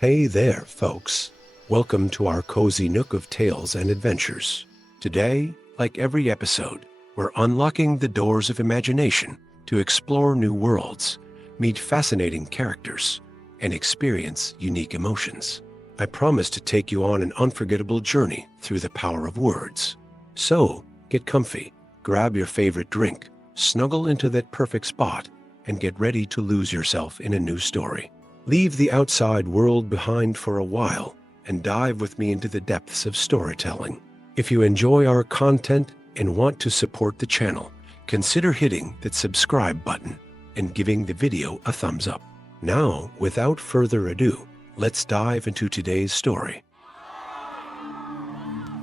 Hey there, folks. Welcome to our cozy nook of tales and adventures. Today, like every episode, we're unlocking the doors of imagination to explore new worlds, meet fascinating characters, and experience unique emotions. I promise to take you on an unforgettable journey through the power of words. So, get comfy, grab your favorite drink, snuggle into that perfect spot, and get ready to lose yourself in a new story. Leave the outside world behind for a while and dive with me into the depths of storytelling. If you enjoy our content and want to support the channel, consider hitting that subscribe button and giving the video a thumbs up. Now, without further ado, let's dive into today's story.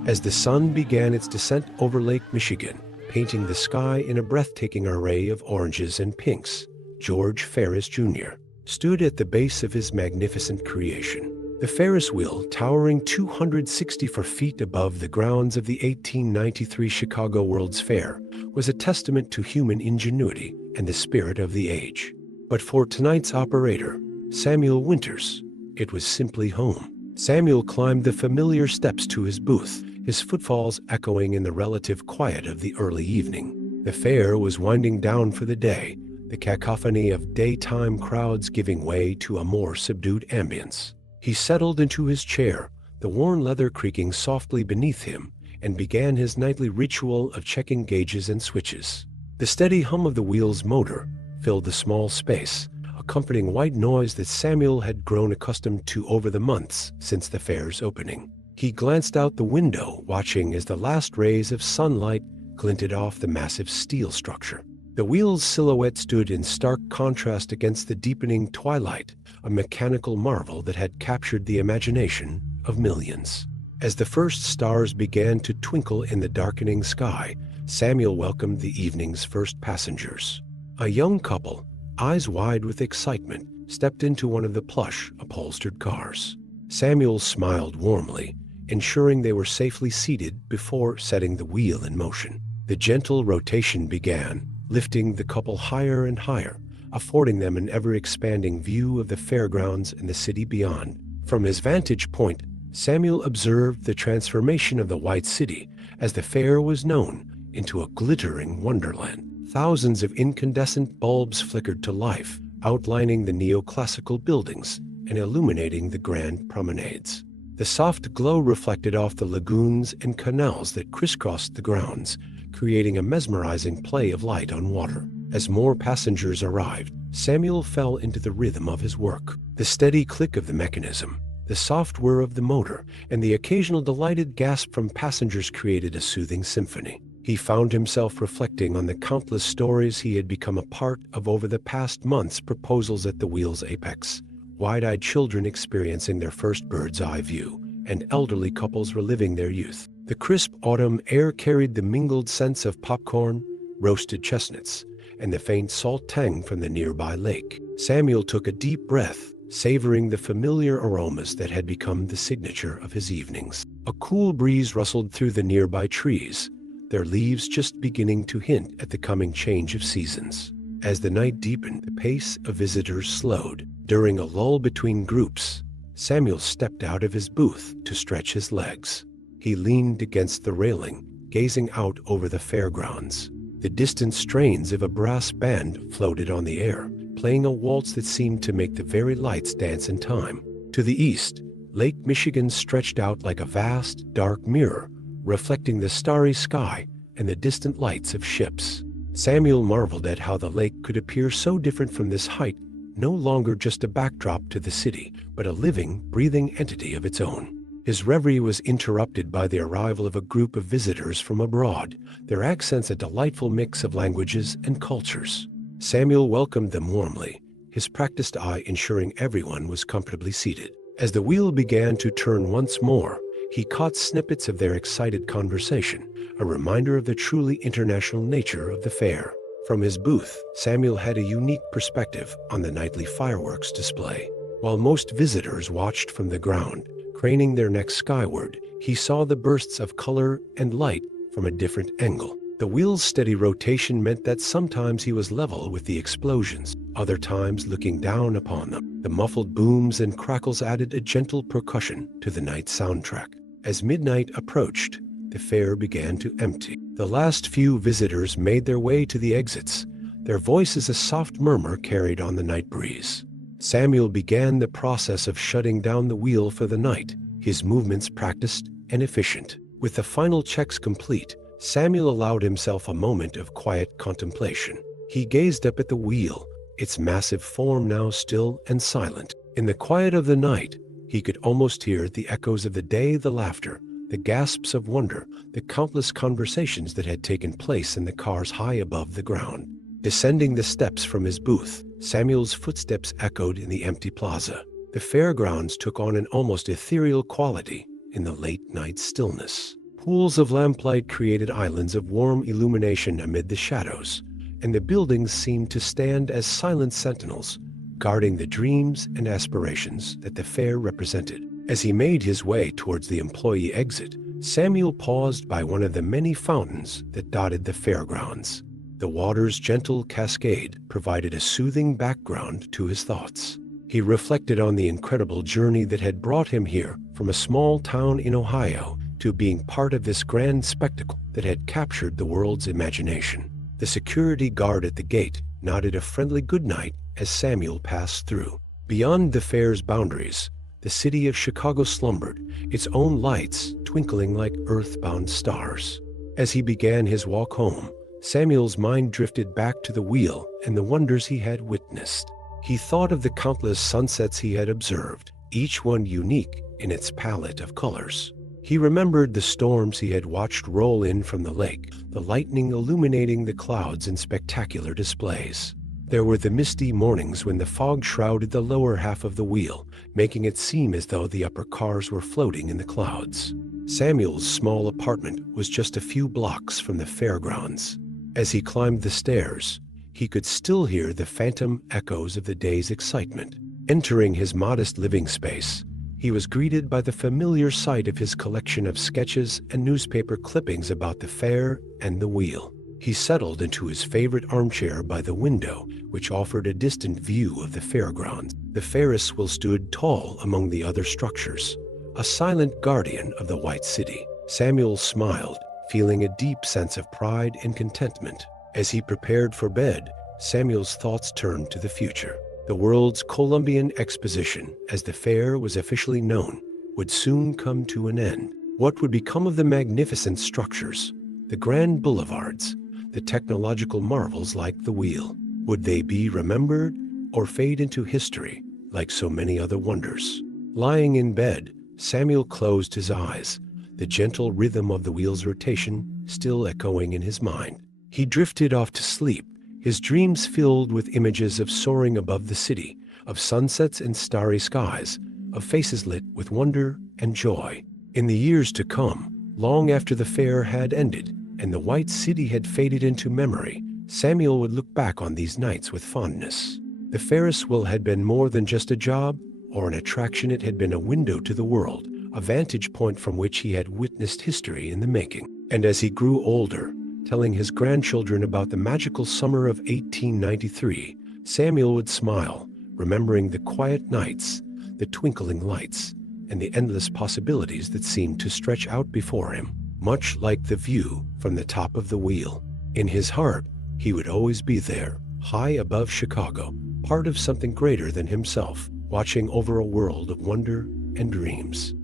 As the sun began its descent over Lake Michigan, painting the sky in a breathtaking array of oranges and pinks, George Ferris Jr. stood at the base of his magnificent creation. The Ferris wheel, towering 264 feet above the grounds of the 1893 Chicago World's Fair, was a testament to human ingenuity and the spirit of the age. But for tonight's operator, Samuel Winters, it was simply home. Samuel climbed the familiar steps to his booth, his footfalls echoing in the relative quiet of the early evening. The fair was winding down for the day, the cacophony of daytime crowds giving way to a more subdued ambience. He settled into his chair, the worn leather creaking softly beneath him, and began his nightly ritual of checking gauges and switches. The steady hum of the wheel's motor filled the small space, a comforting white noise that Samuel had grown accustomed to over the months since the fair's opening. He glanced out the window, watching as the last rays of sunlight glinted off the massive steel structure. The wheel's silhouette stood in stark contrast against the deepening twilight, a mechanical marvel that had captured the imagination of millions. As the first stars began to twinkle in the darkening sky, Samuel welcomed the evening's first passengers. A young couple, eyes wide with excitement, stepped into one of the plush, upholstered cars. Samuel smiled warmly, ensuring they were safely seated before setting the wheel in motion. The gentle rotation began, lifting the couple higher and higher, affording them an ever-expanding view of the fairgrounds and the city beyond. From his vantage point, Samuel observed the transformation of the White City, as the fair was known, into a glittering wonderland. Thousands of incandescent bulbs flickered to life, outlining the neoclassical buildings and illuminating the grand promenades. The soft glow reflected off the lagoons and canals that crisscrossed the grounds, creating a mesmerizing play of light on water. As more passengers arrived, Samuel fell into the rhythm of his work. The steady click of the mechanism, the soft whir of the motor, and the occasional delighted gasp from passengers created a soothing symphony. He found himself reflecting on the countless stories he had become a part of over the past months. Proposals at the wheel's apex, wide-eyed children experiencing their first bird's-eye view, and elderly couples reliving their youth. The crisp autumn air carried the mingled scents of popcorn, roasted chestnuts, and the faint salt tang from the nearby lake. Samuel took a deep breath, savoring the familiar aromas that had become the signature of his evenings. A cool breeze rustled through the nearby trees, their leaves just beginning to hint at the coming change of seasons. As the night deepened, the pace of visitors slowed. During a lull between groups, Samuel stepped out of his booth to stretch his legs. He leaned against the railing, gazing out over the fairgrounds. The distant strains of a brass band floated on the air, playing a waltz that seemed to make the very lights dance in time. To the east, Lake Michigan stretched out like a vast, dark mirror, reflecting the starry sky and the distant lights of ships. Samuel marveled at how the lake could appear so different from this height, no longer just a backdrop to the city, but a living, breathing entity of its own. His reverie was interrupted by the arrival of a group of visitors from abroad, their accents a delightful mix of languages and cultures. Samuel welcomed them warmly, his practiced eye ensuring everyone was comfortably seated. As the wheel began to turn once more, he caught snippets of their excited conversation, a reminder of the truly international nature of the fair. From his booth, Samuel had a unique perspective on the nightly fireworks display. While most visitors watched from the ground, craning their necks skyward, he saw the bursts of color and light from a different angle. The wheel's steady rotation meant that sometimes he was level with the explosions, other times looking down upon them. The muffled booms and crackles added a gentle percussion to the night's soundtrack. As midnight approached, the fair began to empty. The last few visitors made their way to the exits, their voices a soft murmur carried on the night breeze. Samuel began the process of shutting down the wheel for the night, his movements practiced and efficient. With the final checks complete, Samuel allowed himself a moment of quiet contemplation. He gazed up at the wheel, its massive form now still and silent. In the quiet of the night, he could almost hear the echoes of the day, the laughter, the gasps of wonder, the countless conversations that had taken place in the cars high above the ground. Descending the steps from his booth, Samuel's footsteps echoed in the empty plaza. The fairgrounds took on an almost ethereal quality in the late-night stillness. Pools of lamplight created islands of warm illumination amid the shadows, and the buildings seemed to stand as silent sentinels, guarding the dreams and aspirations that the fair represented. As he made his way towards the employee exit, Samuel paused by one of the many fountains that dotted the fairgrounds. The water's gentle cascade provided a soothing background to his thoughts. He reflected on the incredible journey that had brought him here from a small town in Ohio to being part of this grand spectacle that had captured the world's imagination. The security guard at the gate nodded a friendly goodnight as Samuel passed through. Beyond the fair's boundaries, the city of Chicago slumbered, its own lights twinkling like earthbound stars. As he began his walk home, Samuel's mind drifted back to the wheel and the wonders he had witnessed. He thought of the countless sunsets he had observed, each one unique in its palette of colors. He remembered the storms he had watched roll in from the lake, the lightning illuminating the clouds in spectacular displays. There were the misty mornings when the fog shrouded the lower half of the wheel, making it seem as though the upper cars were floating in the clouds. Samuel's small apartment was just a few blocks from the fairgrounds. As he climbed the stairs, he could still hear the phantom echoes of the day's excitement. Entering his modest living space, he was greeted by the familiar sight of his collection of sketches and newspaper clippings about the fair and the wheel. He settled into his favorite armchair by the window, which offered a distant view of the fairgrounds. The Ferris wheel stood tall among the other structures, a silent guardian of the White City. Samuel smiled, feeling a deep sense of pride and contentment. As he prepared for bed, Samuel's thoughts turned to the future. The world's Columbian Exposition, as the fair was officially known, would soon come to an end. What would become of the magnificent structures, the grand boulevards, the technological marvels like the wheel? Would they be remembered or fade into history like so many other wonders? Lying in bed, Samuel closed his eyes, the gentle rhythm of the wheel's rotation still echoing in his mind. He drifted off to sleep, his dreams filled with images of soaring above the city, of sunsets and starry skies, of faces lit with wonder and joy. In the years to come, long after the fair had ended and the White City had faded into memory, Samuel would look back on these nights with fondness. The Ferris wheel had been more than just a job or an attraction. It had been a window to the world, a vantage point from which he had witnessed history in the making. And as he grew older, telling his grandchildren about the magical summer of 1893, Samuel would smile, remembering the quiet nights, the twinkling lights, and the endless possibilities that seemed to stretch out before him, much like the view from the top of the wheel. In his heart, he would always be there, high above Chicago, part of something greater than himself, watching over a world of wonder and dreams.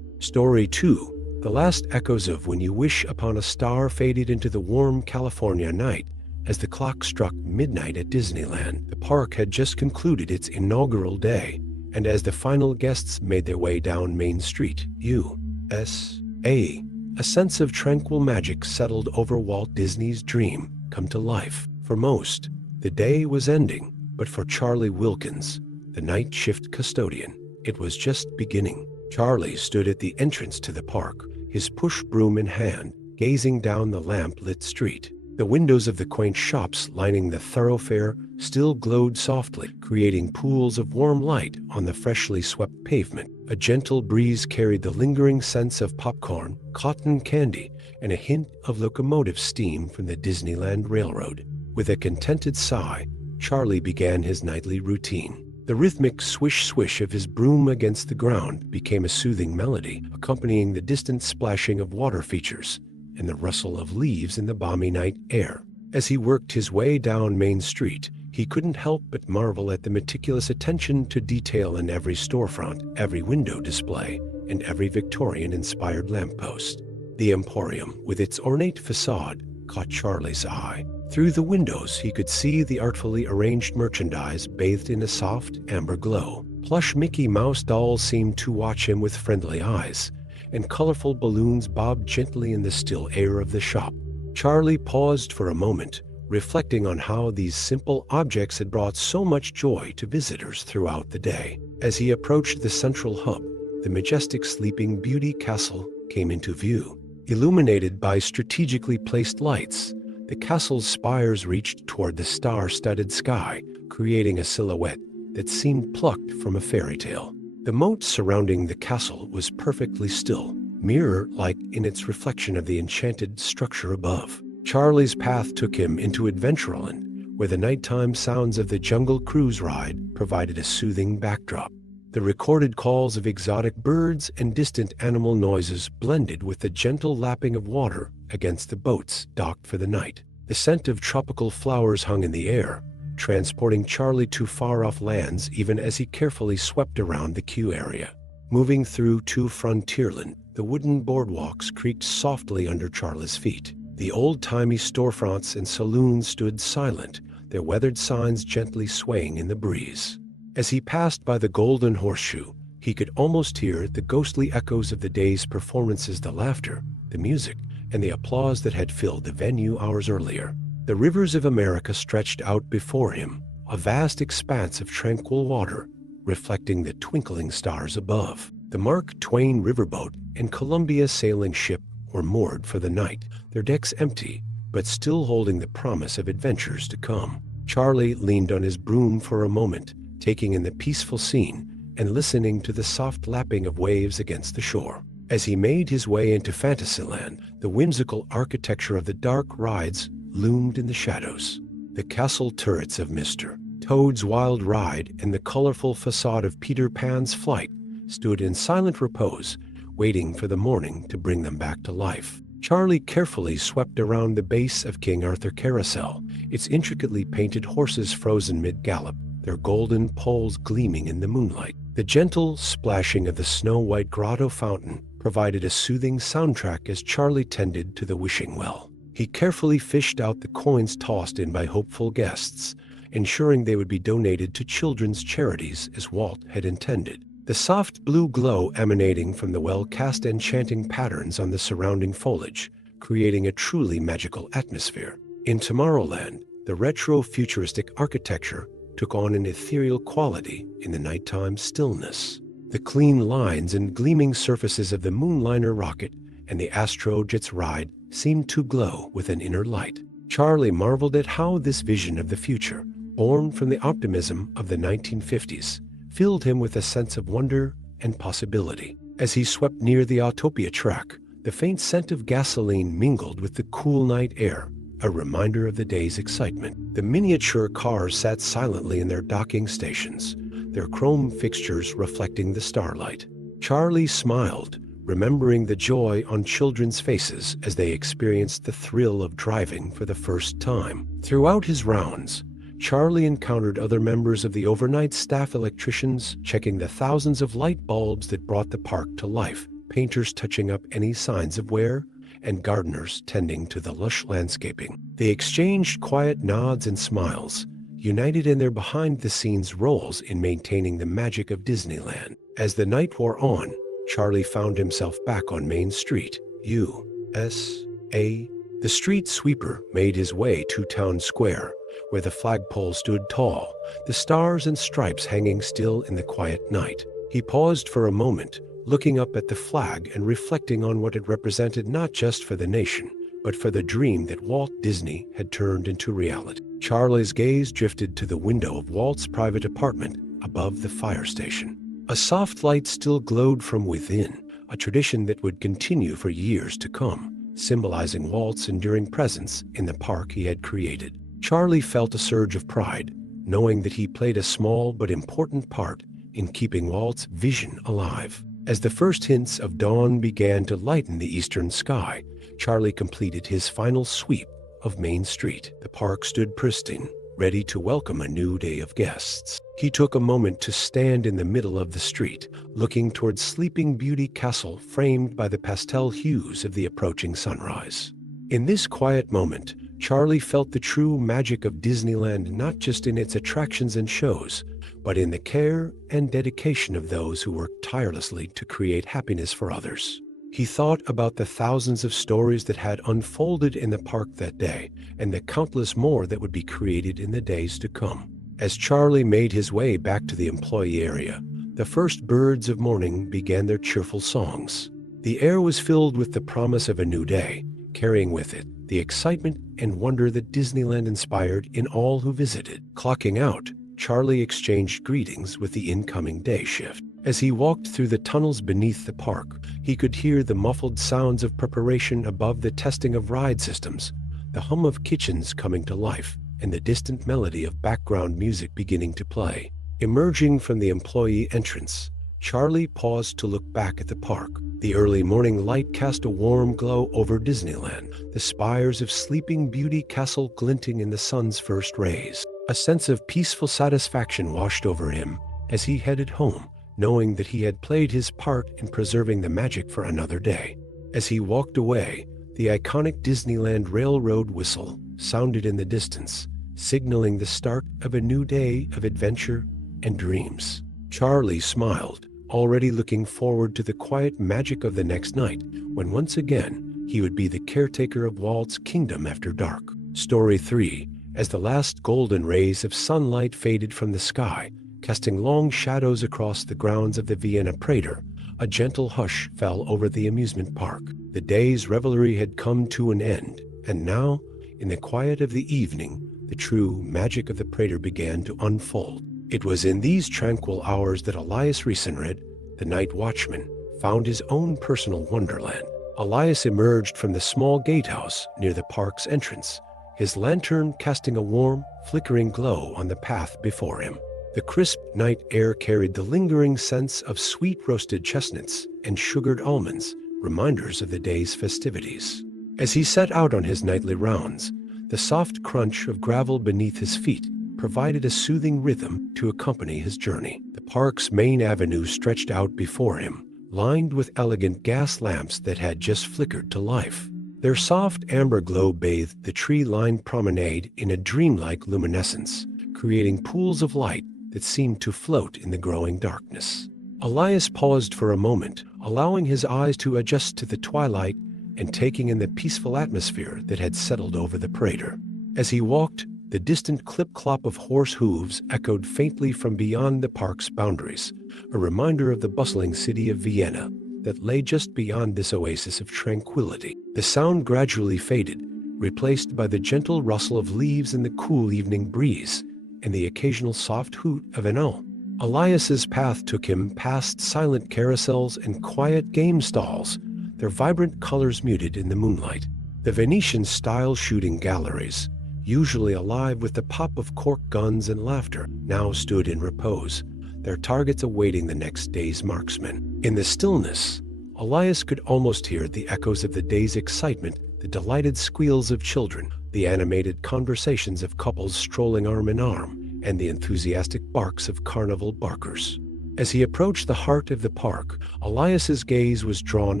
Story 2. The last echoes of When You Wish Upon a Star faded into the warm California night as the clock struck midnight at Disneyland. The park had just concluded its inaugural day, and as the final guests made their way down Main Street, U.S.A., a sense of tranquil magic settled over Walt Disney's dream come to life. For most, the day was ending, but for Charlie Wilkins, the night shift custodian, it was just beginning. Charlie stood at the entrance to the park, his push broom in hand, gazing down the lamp-lit street. The windows of the quaint shops lining the thoroughfare still glowed softly, creating pools of warm light on the freshly swept pavement. A gentle breeze carried the lingering sense of popcorn, cotton candy, and a hint of locomotive steam from the Disneyland Railroad. With a contented sigh, Charlie began his nightly routine. The rhythmic swish-swish of his broom against the ground became a soothing melody, accompanying the distant splashing of water features and the rustle of leaves in the balmy night air. As he worked his way down Main Street, he couldn't help but marvel at the meticulous attention to detail in every storefront, every window display, and every Victorian-inspired lamppost. The Emporium, with its ornate facade, caught Charlie's eye. Through the windows, he could see the artfully arranged merchandise bathed in a soft, amber glow. Plush Mickey Mouse dolls seemed to watch him with friendly eyes, and colorful balloons bobbed gently in the still air of the shop. Charlie paused for a moment, reflecting on how these simple objects had brought so much joy to visitors throughout the day. As he approached the central hub, the majestic Sleeping Beauty castle came into view. Illuminated by strategically placed lights, the castle's spires reached toward the star-studded sky, creating a silhouette that seemed plucked from a fairy tale. The moat surrounding the castle was perfectly still, mirror-like in its reflection of the enchanted structure above. Charlie's path took him into Adventureland, where the nighttime sounds of the Jungle Cruise ride provided a soothing backdrop. The recorded calls of exotic birds and distant animal noises blended with the gentle lapping of water against the boats docked for the night. The scent of tropical flowers hung in the air, transporting Charlie to far-off lands even as he carefully swept around the queue area. Moving through to Frontierland, the wooden boardwalks creaked softly under Charlie's feet. The old-timey storefronts and saloons stood silent, their weathered signs gently swaying in the breeze. As he passed by the Golden Horseshoe, he could almost hear the ghostly echoes of the day's performances, the laughter, the music, and the applause that had filled the venue hours earlier. The rivers of America stretched out before him, a vast expanse of tranquil water, reflecting the twinkling stars above. The Mark Twain riverboat and Columbia sailing ship were moored for the night, their decks empty, but still holding the promise of adventures to come. Charlie leaned on his broom for a moment, taking in the peaceful scene and listening to the soft lapping of waves against the shore. As he made his way into Fantasyland, the whimsical architecture of the dark rides loomed in the shadows. The castle turrets of Mr. Toad's Wild Ride and the colorful facade of Peter Pan's Flight stood in silent repose, waiting for the morning to bring them back to life. Charlie carefully swept around the base of King Arthur Carousel, its intricately painted horses frozen mid-gallop, their golden poles gleaming in the moonlight. The gentle splashing of the snow-white grotto fountain provided a soothing soundtrack as Charlie tended to the wishing well. He carefully fished out the coins tossed in by hopeful guests, ensuring they would be donated to children's charities as Walt had intended. The soft blue glow emanating from the well-cast enchanting patterns on the surrounding foliage, creating a truly magical atmosphere. In Tomorrowland, the retro-futuristic architecture took on an ethereal quality in the nighttime stillness. The clean lines and gleaming surfaces of the Moonliner rocket and the Astrojets ride seemed to glow with an inner light. Charlie marveled at how this vision of the future, born from the optimism of the 1950s, filled him with a sense of wonder and possibility. As he swept near the Autopia track, the faint scent of gasoline mingled with the cool night air, a reminder of the day's excitement. The miniature cars sat silently in their docking stations, their chrome fixtures reflecting the starlight. Charlie smiled, remembering the joy on children's faces as they experienced the thrill of driving for the first time. Throughout his rounds, Charlie encountered other members of the overnight staff, electricians checking the thousands of light bulbs that brought the park to life, painters touching up any signs of wear, and gardeners tending to the lush landscaping. They exchanged quiet nods and smiles, united in their behind-the-scenes roles in maintaining the magic of Disneyland. As the night wore on, Charlie found himself back on Main Street, USA. The street sweeper made his way to Town Square, where the flagpole stood tall, the stars and stripes hanging still in the quiet night. He paused for a moment, looking up at the flag and reflecting on what it represented not just for the nation, but for the dream that Walt Disney had turned into reality. Charlie's gaze drifted to the window of Walt's private apartment above the fire station. A soft light still glowed from within, a tradition that would continue for years to come, symbolizing Walt's enduring presence in the park he had created. Charlie felt a surge of pride, knowing that he played a small but important part in keeping Walt's vision alive. As the first hints of dawn began to lighten the eastern sky, Charlie completed his final sweep of Main Street. The park stood pristine, ready to welcome a new day of guests. He took a moment to stand in the middle of the street, looking towards Sleeping Beauty Castle framed by the pastel hues of the approaching sunrise. In this quiet moment, Charlie felt the true magic of Disneyland not just in its attractions and shows, but in the care and dedication of those who worked tirelessly to create happiness for others. He thought about the thousands of stories that had unfolded in the park that day, and the countless more that would be created in the days to come. As Charlie made his way back to the employee area, the first birds of morning began their cheerful songs. The air was filled with the promise of a new day, carrying with it the excitement and wonder that Disneyland inspired in all who visited. Clocking out, Charlie exchanged greetings with the incoming day shift. As he walked through the tunnels beneath the park, he could hear the muffled sounds of preparation above the testing of ride systems, the hum of kitchens coming to life, and the distant melody of background music beginning to play. Emerging from the employee entrance, Charlie paused to look back at the park. The early morning light cast a warm glow over Disneyland, the spires of Sleeping Beauty Castle glinting in the sun's first rays. A sense of peaceful satisfaction washed over him as he headed home, knowing that he had played his part in preserving the magic for another day. As he walked away, the iconic Disneyland Railroad whistle sounded in the distance, signaling the start of a new day of adventure and dreams. Charlie smiled, already looking forward to the quiet magic of the next night, when once again he would be the caretaker of Walt's kingdom after dark. Story 3. As the last golden rays of sunlight faded from the sky, casting long shadows across the grounds of the Vienna Prater, a gentle hush fell over the amusement park. The day's revelry had come to an end, and now, in the quiet of the evening, the true magic of the Prater began to unfold. It was in these tranquil hours that Elias Riesenrad, the night watchman, found his own personal wonderland. Elias emerged from the small gatehouse near the park's entrance, his lantern casting a warm, flickering glow on the path before him. The crisp night air carried the lingering sense of sweet roasted chestnuts and sugared almonds, reminders of the day's festivities. As he set out on his nightly rounds, the soft crunch of gravel beneath his feet provided a soothing rhythm to accompany his journey. The park's main avenue stretched out before him, lined with elegant gas lamps that had just flickered to life. Their soft amber glow bathed the tree-lined promenade in a dreamlike luminescence, creating pools of light that seemed to float in the growing darkness. Elias paused for a moment, allowing his eyes to adjust to the twilight and taking in the peaceful atmosphere that had settled over the Prater. As he walked, the distant clip-clop of horse hooves echoed faintly from beyond the park's boundaries, a reminder of the bustling city of Vienna that lay just beyond this oasis of tranquility. The sound gradually faded, replaced by the gentle rustle of leaves in the cool evening breeze and the occasional soft hoot of an owl. Elias's path took him past silent carousels and quiet game stalls, their vibrant colors muted in the moonlight. The Venetian-style shooting galleries, usually alive with the pop of cork guns and laughter, now stood in repose, their targets awaiting the next day's marksman. In the stillness, Elias could almost hear the echoes of the day's excitement, the delighted squeals of children, the animated conversations of couples strolling arm in arm, and the enthusiastic barks of carnival barkers. As he approached the heart of the park, Elias's gaze was drawn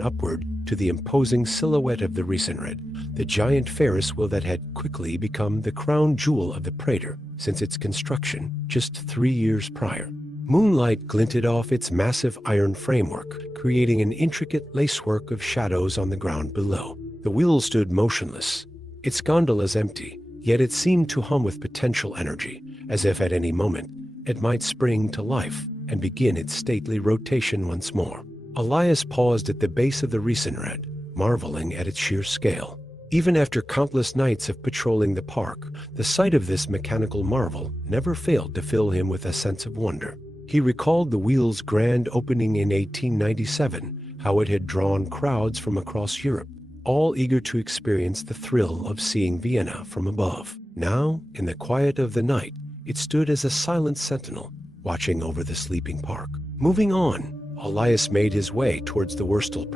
upward to the imposing silhouette of the Riesenrad, the giant Ferris wheel that had quickly become the crown jewel of the Prater since its construction just 3 years prior. Moonlight glinted off its massive iron framework, creating an intricate lacework of shadows on the ground below. The wheel stood motionless, its gondolas empty, yet it seemed to hum with potential energy, as if at any moment it might spring to life and begin its stately rotation once more. Elias paused at the base of the Riesenrad, marveling at its sheer scale. Even after countless nights of patrolling the park, the sight of this mechanical marvel never failed to fill him with a sense of wonder. He recalled the wheel's grand opening in 1897, how it had drawn crowds from across Europe, all eager to experience the thrill of seeing Vienna from above. Now, in the quiet of the night, It stood as a silent sentinel, watching over the sleeping park. Moving on, Elias made his way towards the Restful,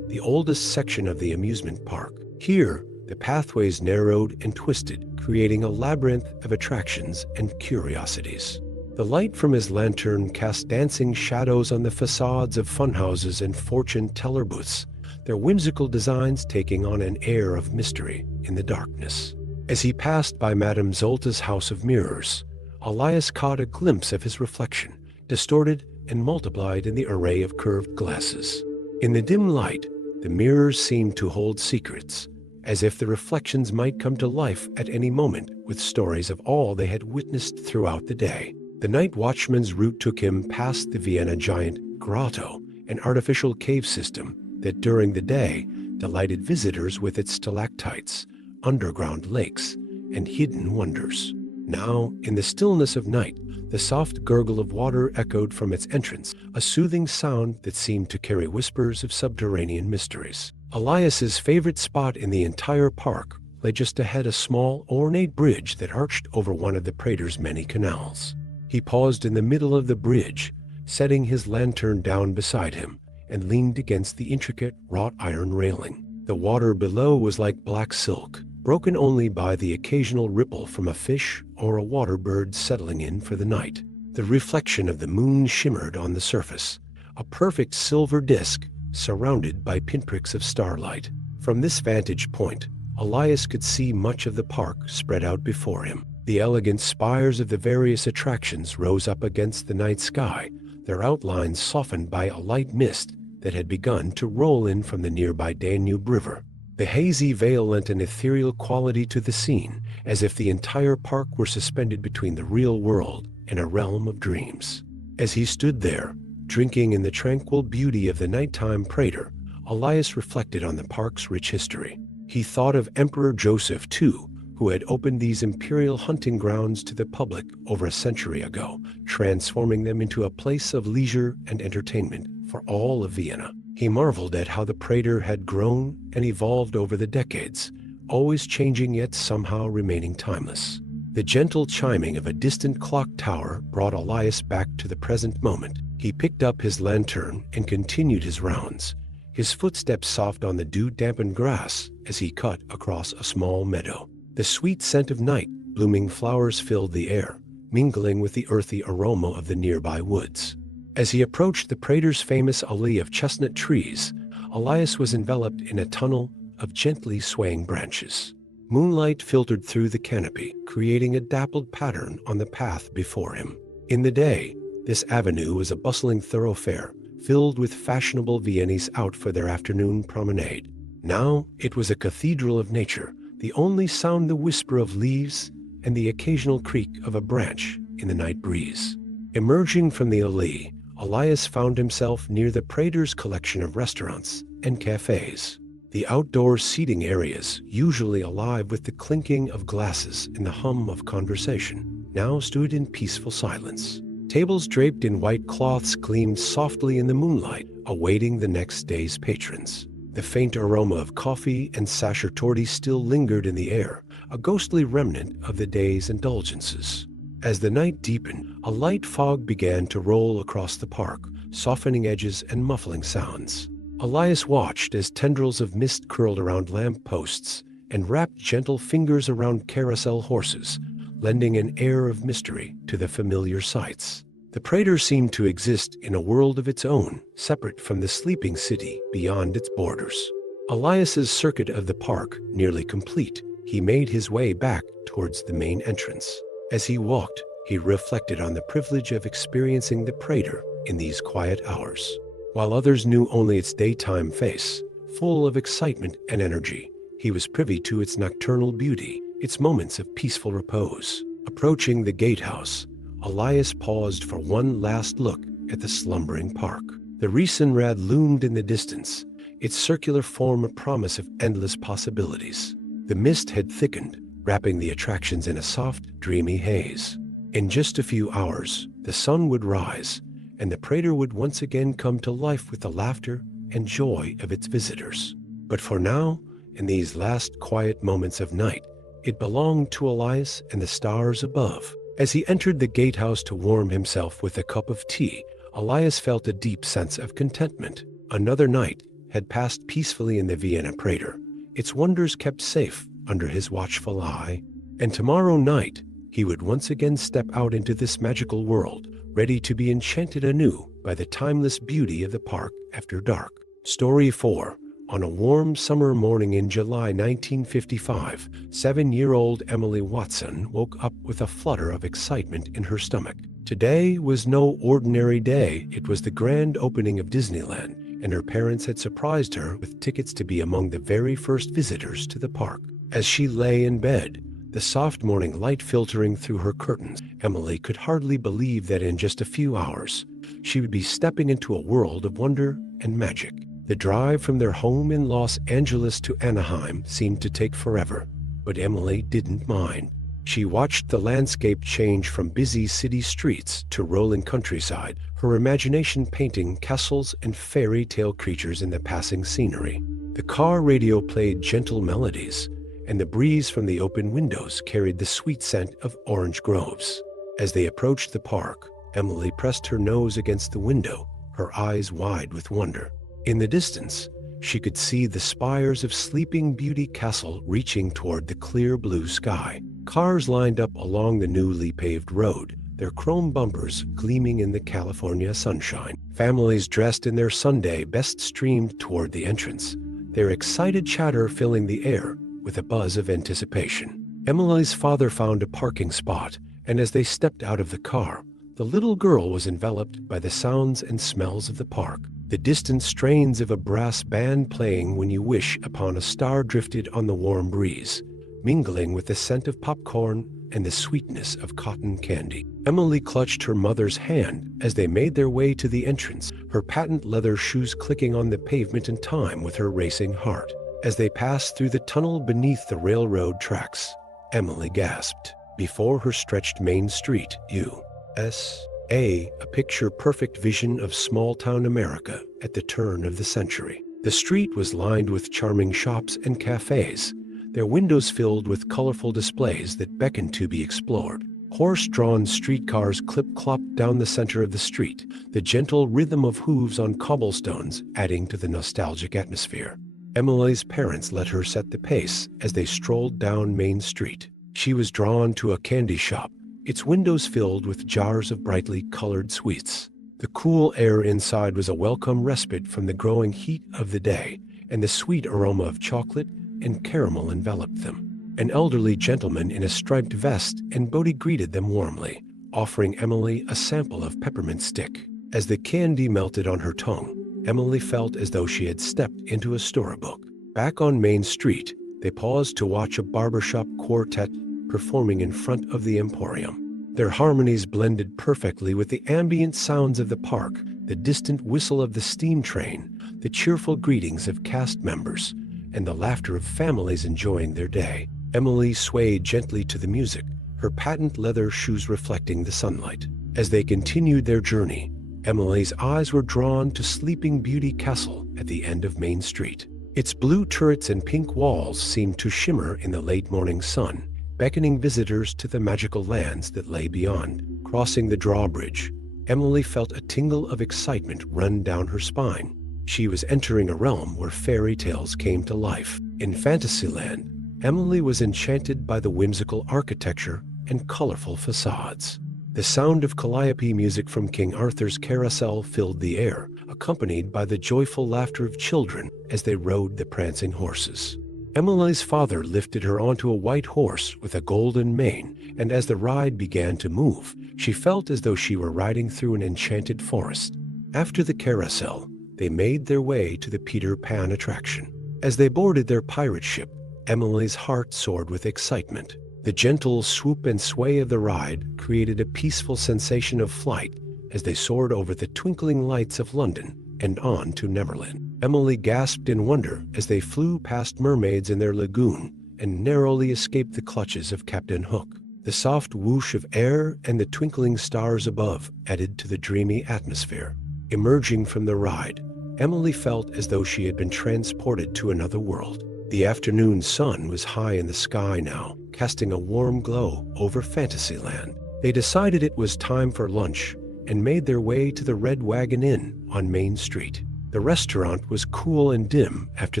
the oldest section of the amusement park. Here, the pathways narrowed and twisted, creating a labyrinth of attractions and curiosities. The light from his lantern cast dancing shadows on the facades of funhouses and fortune-teller booths, their whimsical designs taking on an air of mystery in the darkness. As he passed by Madame Zolta's house of mirrors, Elias caught a glimpse of his reflection, distorted and multiplied in the array of curved glasses. In the dim light, the mirrors seemed to hold secrets, as if the reflections might come to life at any moment with stories of all they had witnessed throughout the day. The night watchman's route took him past the Vienna giant grotto, an artificial cave system that during the day delighted visitors with its stalactites, underground lakes, and hidden wonders. Now, in the stillness of night, the soft gurgle of water echoed from its entrance, a soothing sound that seemed to carry whispers of subterranean mysteries. Elias's favorite spot in the entire park lay just ahead, a small, ornate bridge that arched over one of the Prater's many canals. He paused in the middle of the bridge, setting his lantern down beside him, and leaned against the intricate wrought iron railing. The water below was like black silk, broken only by the occasional ripple from a fish or a water bird settling in for the night. The reflection of the moon shimmered on the surface, a perfect silver disk surrounded by pinpricks of starlight. From this vantage point, Elias could see much of the park spread out before him. The elegant spires of the various attractions rose up against the night sky, their outlines softened by a light mist that had begun to roll in from the nearby Danube River. The hazy veil lent an ethereal quality to the scene, as if the entire park were suspended between the real world and a realm of dreams. As he stood there, drinking in the tranquil beauty of the nighttime Prater, Elias reflected on the park's rich history. He thought of Emperor Joseph II, who had opened these imperial hunting grounds to the public over a century ago, transforming them into a place of leisure and entertainment for all of Vienna. He marveled at how the Prater had grown and evolved over the decades, always changing yet somehow remaining timeless. The gentle chiming of a distant clock tower brought Elias back to the present moment. He picked up his lantern and continued his rounds, his footsteps soft on the dew-dampened grass as he cut across a small meadow. The sweet scent of night blooming flowers filled the air, mingling with the earthy aroma of the nearby woods. As he approached the Prater's famous alley of chestnut trees, Elias was enveloped in a tunnel of gently swaying branches. Moonlight filtered through the canopy, creating a dappled pattern on the path before him. In the day, this avenue was a bustling thoroughfare, filled with fashionable Viennese out for their afternoon promenade. Now it was a cathedral of nature, the only sound the whisper of leaves and the occasional creak of a branch in the night breeze. Emerging from the alley, Elias found himself near the Prater's collection of restaurants and cafes. The outdoor seating areas, usually alive with the clinking of glasses and the hum of conversation, now stood in peaceful silence. Tables draped in white cloths gleamed softly in the moonlight, awaiting the next day's patrons. The faint aroma of coffee and sachertorti still lingered in the air, a ghostly remnant of the day's indulgences. As the night deepened, a light fog began to roll across the park, softening edges and muffling sounds. Elias watched as tendrils of mist curled around lamp posts and wrapped gentle fingers around carousel horses, lending an air of mystery to the familiar sights. The Prater seemed to exist in a world of its own, separate from the sleeping city beyond its borders. Elias's circuit of the park nearly complete, he made his way back towards the main entrance. As he walked, he reflected on the privilege of experiencing the Prater in these quiet hours. While others knew only its daytime face, full of excitement and energy, he was privy to its nocturnal beauty, its moments of peaceful repose. Approaching the gatehouse, Elias paused for one last look at the slumbering park. The Riesenrad loomed in the distance, its circular form a promise of endless possibilities. The mist had thickened, wrapping the attractions in a soft, dreamy haze. In just a few hours, the sun would rise, and the Prater would once again come to life with the laughter and joy of its visitors. But for now, in these last quiet moments of night, it belonged to Elias and the stars above. As he entered the gatehouse to warm himself with a cup of tea, Elias felt a deep sense of contentment. Another night had passed peacefully in the Vienna Prater, its wonders kept safe under his watchful eye. And tomorrow night, he would once again step out into this magical world, ready to be enchanted anew by the timeless beauty of the park after dark. Story 4. On a warm summer morning in July 1955, 7-year-old Emily Watson woke up with a flutter of excitement in her stomach. Today was no ordinary day. It was the grand opening of Disneyland, and her parents had surprised her with tickets to be among the very first visitors to the park. As she lay in bed, the soft morning light filtering through her curtains, Emily could hardly believe that in just a few hours, she would be stepping into a world of wonder and magic. The drive from their home in Los Angeles to Anaheim seemed to take forever, but Emily didn't mind. She watched the landscape change from busy city streets to rolling countryside, her imagination painting castles and fairy tale creatures in the passing scenery. The car radio played gentle melodies, and the breeze from the open windows carried the sweet scent of orange groves. As they approached the park, Emily pressed her nose against the window, her eyes wide with wonder. In the distance, she could see the spires of Sleeping Beauty Castle reaching toward the clear blue sky. Cars lined up along the newly paved road, their chrome bumpers gleaming in the California sunshine. Families dressed in their Sunday best streamed toward the entrance, their excited chatter filling the air with a buzz of anticipation. Emily's father found a parking spot, and as they stepped out of the car, the little girl was enveloped by the sounds and smells of the park. The distant strains of a brass band playing When You Wish Upon a Star drifted on the warm breeze, mingling with the scent of popcorn and the sweetness of cotton candy. Emily clutched her mother's hand as they made their way to the entrance, her patent leather shoes clicking on the pavement in time with her racing heart. As they passed through the tunnel beneath the railroad tracks, Emily gasped. Before her stretched Main Street, USA, a picture-perfect vision of small-town America at the turn of the century. The street was lined with charming shops and cafes, their windows filled with colorful displays that beckoned to be explored. Horse-drawn streetcars clip-clopped down the center of the street, the gentle rhythm of hooves on cobblestones adding to the nostalgic atmosphere. Emily's parents let her set the pace as they strolled down Main Street. She was drawn to a candy shop, its windows filled with jars of brightly colored sweets. The cool air inside was a welcome respite from the growing heat of the day, and the sweet aroma of chocolate and caramel enveloped them. An elderly gentleman in a striped vest and bootie greeted them warmly, offering Emily a sample of peppermint stick. As the candy melted on her tongue, Emily felt as though she had stepped into a storybook. Back on Main Street, they paused to watch a barbershop quartet performing in front of the Emporium. Their harmonies blended perfectly with the ambient sounds of the park, the distant whistle of the steam train, the cheerful greetings of cast members, and the laughter of families enjoying their day. Emily swayed gently to the music, her patent leather shoes reflecting the sunlight. As they continued their journey, Emily's eyes were drawn to Sleeping Beauty Castle at the end of Main Street. Its blue turrets and pink walls seemed to shimmer in the late morning sun, beckoning visitors to the magical lands that lay beyond. Crossing the drawbridge, Emily felt a tingle of excitement run down her spine. She was entering a realm where fairy tales came to life. In Fantasyland, Emily was enchanted by the whimsical architecture and colorful facades. The sound of calliope music from King Arthur's carousel filled the air, accompanied by the joyful laughter of children as they rode the prancing horses. Emily's father lifted her onto a white horse with a golden mane, and as the ride began to move, she felt as though she were riding through an enchanted forest. After the carousel, they made their way to the Peter Pan attraction. As they boarded their pirate ship, Emily's heart soared with excitement. The gentle swoop and sway of the ride created a peaceful sensation of flight as they soared over the twinkling lights of London and on to Neverland. Emily gasped in wonder as they flew past mermaids in their lagoon and narrowly escaped the clutches of Captain Hook. The soft whoosh of air and the twinkling stars above added to the dreamy atmosphere. Emerging from the ride, Emily felt as though she had been transported to another world. The afternoon sun was high in the sky now, casting a warm glow over Fantasyland. They decided it was time for lunch and made their way to the Red Wagon Inn on Main Street. The restaurant was cool and dim after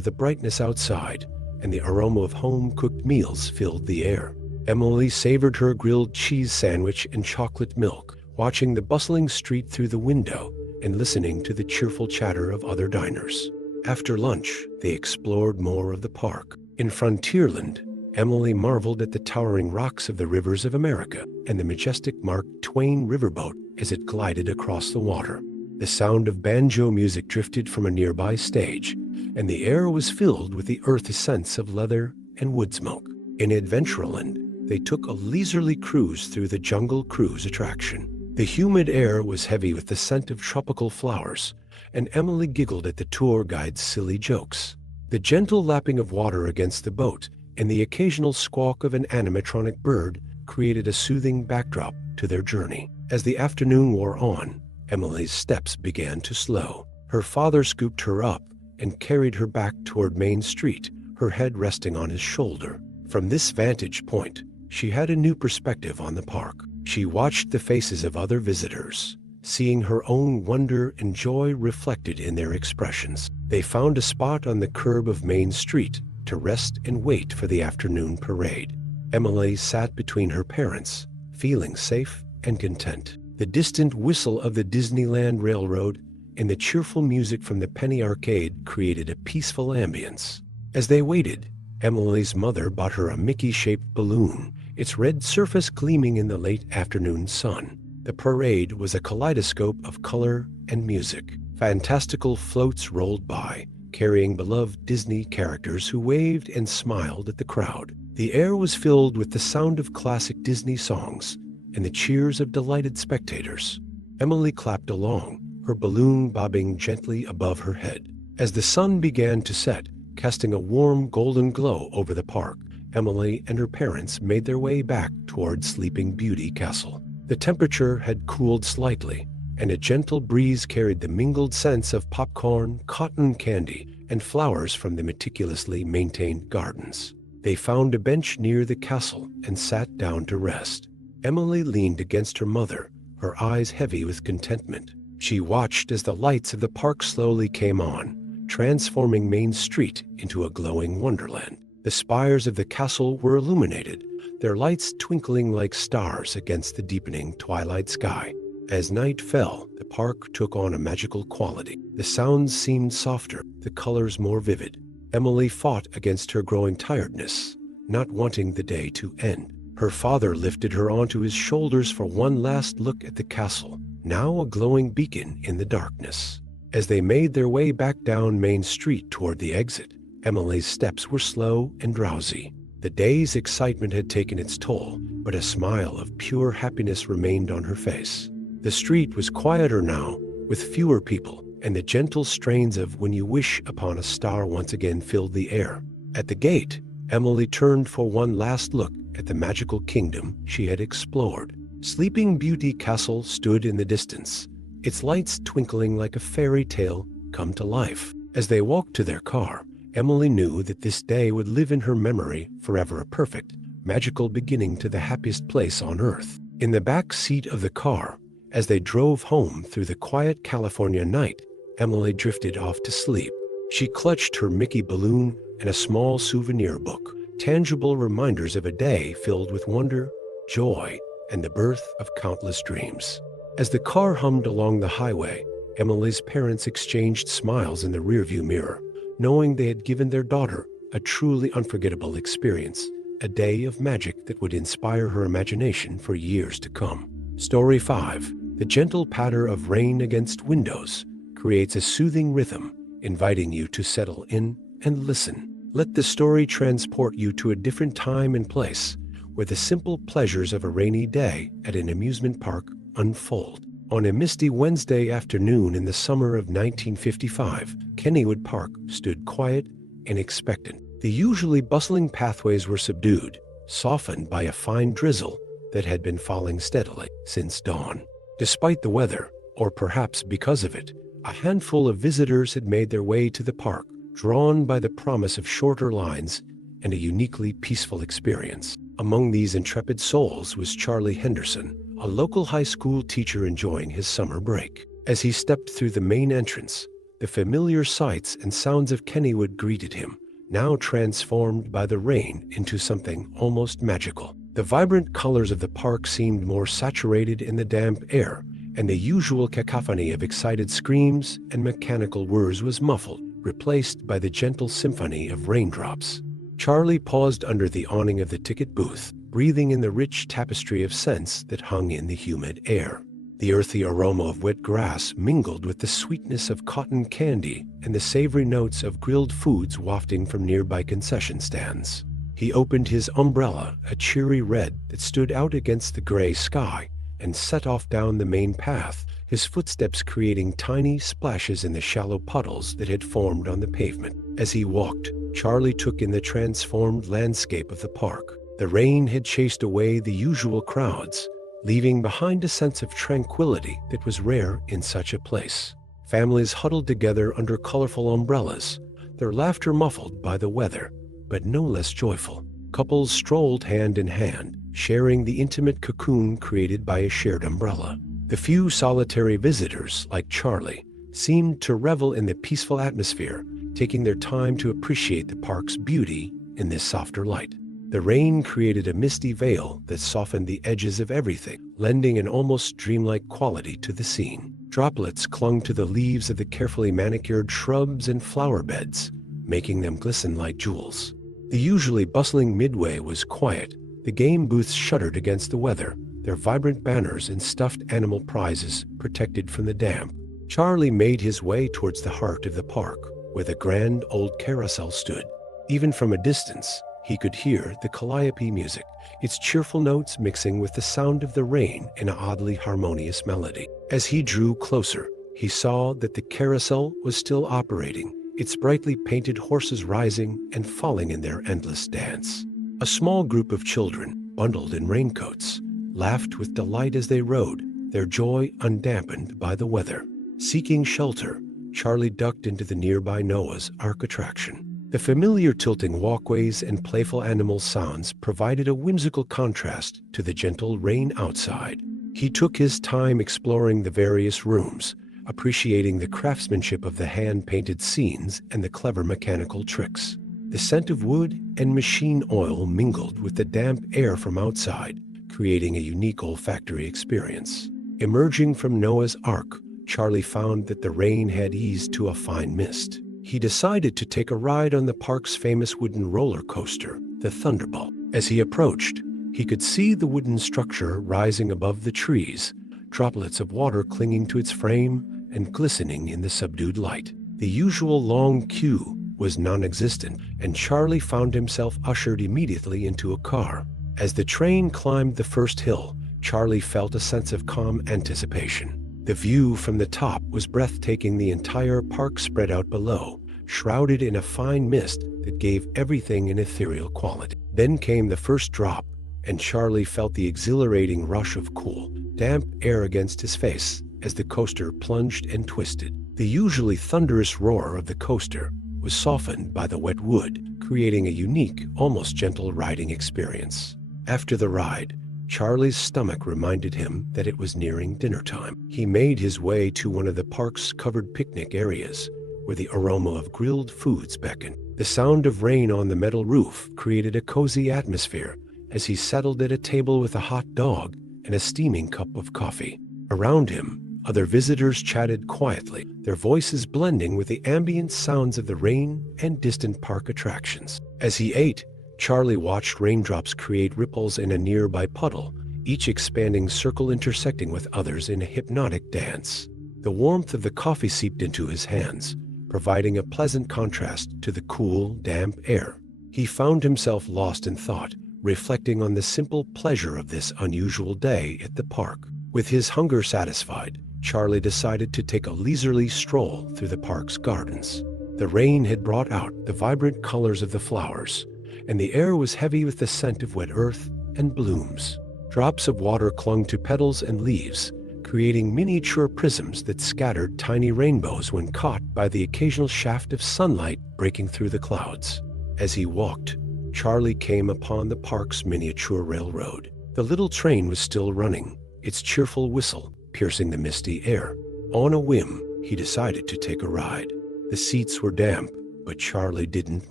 the brightness outside, and the aroma of home-cooked meals filled the air. Emily savored her grilled cheese sandwich and chocolate milk, watching the bustling street through the window and listening to the cheerful chatter of other diners. After lunch, they explored more of the park. In Frontierland, Emily marveled at the towering rocks of the rivers of America and the majestic Mark Twain riverboat as it glided across the water. The sound of banjo music drifted from a nearby stage, and the air was filled with the earthy scents of leather and wood smoke. In Adventureland, they took a leisurely cruise through the Jungle Cruise attraction. The humid air was heavy with the scent of tropical flowers, and Emily giggled at the tour guide's silly jokes. The gentle lapping of water against the boat and the occasional squawk of an animatronic bird created a soothing backdrop to their journey. As the afternoon wore on, Emily's steps began to slow. Her father scooped her up and carried her back toward Main Street, her head resting on his shoulder. From this vantage point, she had a new perspective on the park. She watched the faces of other visitors, seeing her own wonder and joy reflected in their expressions. They found a spot on the curb of Main Street to rest and wait for the afternoon parade. Emily sat between her parents, feeling safe and content. The distant whistle of the Disneyland Railroad and the cheerful music from the Penny Arcade created a peaceful ambience. As they waited, Emily's mother bought her a Mickey-shaped balloon, its red surface gleaming in the late afternoon sun. The parade was a kaleidoscope of color and music. Fantastical floats rolled by, carrying beloved Disney characters who waved and smiled at the crowd. The air was filled with the sound of classic Disney songs and the cheers of delighted spectators. Emily clapped along, her balloon bobbing gently above her head. As the sun began to set, casting a warm golden glow over the park, Emily and her parents made their way back toward Sleeping Beauty Castle. The temperature had cooled slightly, and a gentle breeze carried the mingled scents of popcorn, cotton candy, and flowers from the meticulously maintained gardens. They found a bench near the castle and sat down to rest. Emily leaned against her mother, her eyes heavy with contentment. She watched as the lights of the park slowly came on, transforming Main Street into a glowing wonderland. The spires of the castle were illuminated, their lights twinkling like stars against the deepening twilight sky. As night fell, the park took on a magical quality. The sounds seemed softer, the colors more vivid. Emily fought against her growing tiredness, not wanting the day to end. Her father lifted her onto his shoulders for one last look at the castle, now a glowing beacon in the darkness. As they made their way back down Main Street toward the exit, Emily's steps were slow and drowsy. The day's excitement had taken its toll, but a smile of pure happiness remained on her face. The street was quieter now, with fewer people, and the gentle strains of When You Wish Upon a Star once again filled the air. At the gate, Emily turned for one last look at the magical kingdom she had explored. Sleeping Beauty Castle stood in the distance, its lights twinkling like a fairy tale come to life. As they walked to their car, Emily knew that this day would live in her memory forever, a perfect, magical beginning to the happiest place on earth. In the back seat of the car, as they drove home through the quiet California night, Emily drifted off to sleep. She clutched her Mickey balloon and a small souvenir book, tangible reminders of a day filled with wonder, joy, and the birth of countless dreams. As the car hummed along the highway, Emily's parents exchanged smiles in the rearview mirror, knowing they had given their daughter a truly unforgettable experience, a day of magic that would inspire her imagination for years to come. Story 5. The gentle patter of rain against windows creates a soothing rhythm, inviting you to settle in and listen. Let the story transport you to a different time and place, where the simple pleasures of a rainy day at an amusement park unfold. On a misty Wednesday afternoon in the summer of 1955, Kennywood Park stood quiet and expectant. The usually bustling pathways were subdued, softened by a fine drizzle that had been falling steadily since dawn. Despite the weather, or perhaps because of it, a handful of visitors had made their way to the park, drawn by the promise of shorter lines and a uniquely peaceful experience. Among these intrepid souls was Charlie Henderson, a local high school teacher enjoying his summer break. As he stepped through the main entrance, the familiar sights and sounds of Kennywood greeted him, now transformed by the rain into something almost magical. The vibrant colors of the park seemed more saturated in the damp air, and the usual cacophony of excited screams and mechanical whirs was muffled, replaced by the gentle symphony of raindrops. Charlie paused under the awning of the ticket booth, breathing in the rich tapestry of scents that hung in the humid air. The earthy aroma of wet grass mingled with the sweetness of cotton candy and the savory notes of grilled foods wafting from nearby concession stands. He opened his umbrella, a cheery red that stood out against the gray sky, and set off down the main path, his footsteps creating tiny splashes in the shallow puddles that had formed on the pavement. As he walked, Charlie took in the transformed landscape of the park. The rain had chased away the usual crowds, leaving behind a sense of tranquility that was rare in such a place. Families huddled together under colorful umbrellas, their laughter muffled by the weather, but no less joyful. Couples strolled hand in hand, sharing the intimate cocoon created by a shared umbrella. The few solitary visitors, like Charlie, seemed to revel in the peaceful atmosphere, taking their time to appreciate the park's beauty in this softer light. The rain created a misty veil that softened the edges of everything, lending an almost dreamlike quality to the scene. Droplets clung to the leaves of the carefully manicured shrubs and flower beds, making them glisten like jewels. The usually bustling midway was quiet. The game booths shuddered against the weather, their vibrant banners and stuffed animal prizes protected from the damp. Charlie made his way towards the heart of the park, where the grand old carousel stood. Even from a distance, he could hear the calliope music, its cheerful notes mixing with the sound of the rain in an oddly harmonious melody. As he drew closer, he saw that the carousel was still operating, its brightly painted horses rising and falling in their endless dance. A small group of children, bundled in raincoats, laughed with delight as they rode, their joy undampened by the weather. Seeking shelter, Charlie ducked into the nearby Noah's Ark attraction. The familiar tilting walkways and playful animal sounds provided a whimsical contrast to the gentle rain outside. He took his time exploring the various rooms, appreciating the craftsmanship of the hand-painted scenes and the clever mechanical tricks. The scent of wood and machine oil mingled with the damp air from outside, creating a unique olfactory experience. Emerging from Noah's Ark, Charlie found that the rain had eased to a fine mist. He decided to take a ride on the park's famous wooden roller coaster, the Thunderbolt. As he approached, he could see the wooden structure rising above the trees, droplets of water clinging to its frame and glistening in the subdued light. The usual long queue was non-existent, and Charlie found himself ushered immediately into a car. As the train climbed the first hill, Charlie felt a sense of calm anticipation. The view from the top was breathtaking, the entire park spread out below, shrouded in a fine mist that gave everything an ethereal quality. Then came the first drop, and Charlie felt the exhilarating rush of cool, damp air against his face as the coaster plunged and twisted. The usually thunderous roar of the coaster was softened by the wet wood, creating a unique, almost gentle riding experience. After the ride, Charlie's stomach reminded him that it was nearing dinner time. He made his way to one of the park's covered picnic areas, where the aroma of grilled foods beckoned. The sound of rain on the metal roof created a cozy atmosphere as he settled at a table with a hot dog and a steaming cup of coffee. Around him, other visitors chatted quietly, their voices blending with the ambient sounds of the rain and distant park attractions. As he ate, Charlie watched raindrops create ripples in a nearby puddle, each expanding circle intersecting with others in a hypnotic dance. The warmth of the coffee seeped into his hands, providing a pleasant contrast to the cool, damp air. He found himself lost in thought, reflecting on the simple pleasure of this unusual day at the park. With his hunger satisfied, Charlie decided to take a leisurely stroll through the park's gardens. The rain had brought out the vibrant colors of the flowers, and the air was heavy with the scent of wet earth and blooms. Drops of water clung to petals and leaves, creating miniature prisms that scattered tiny rainbows when caught by the occasional shaft of sunlight breaking through the clouds. As he walked, Charlie came upon the park's miniature railroad. The little train was still running, its cheerful whistle piercing the misty air. On a whim, he decided to take a ride. The seats were damp, but Charlie didn't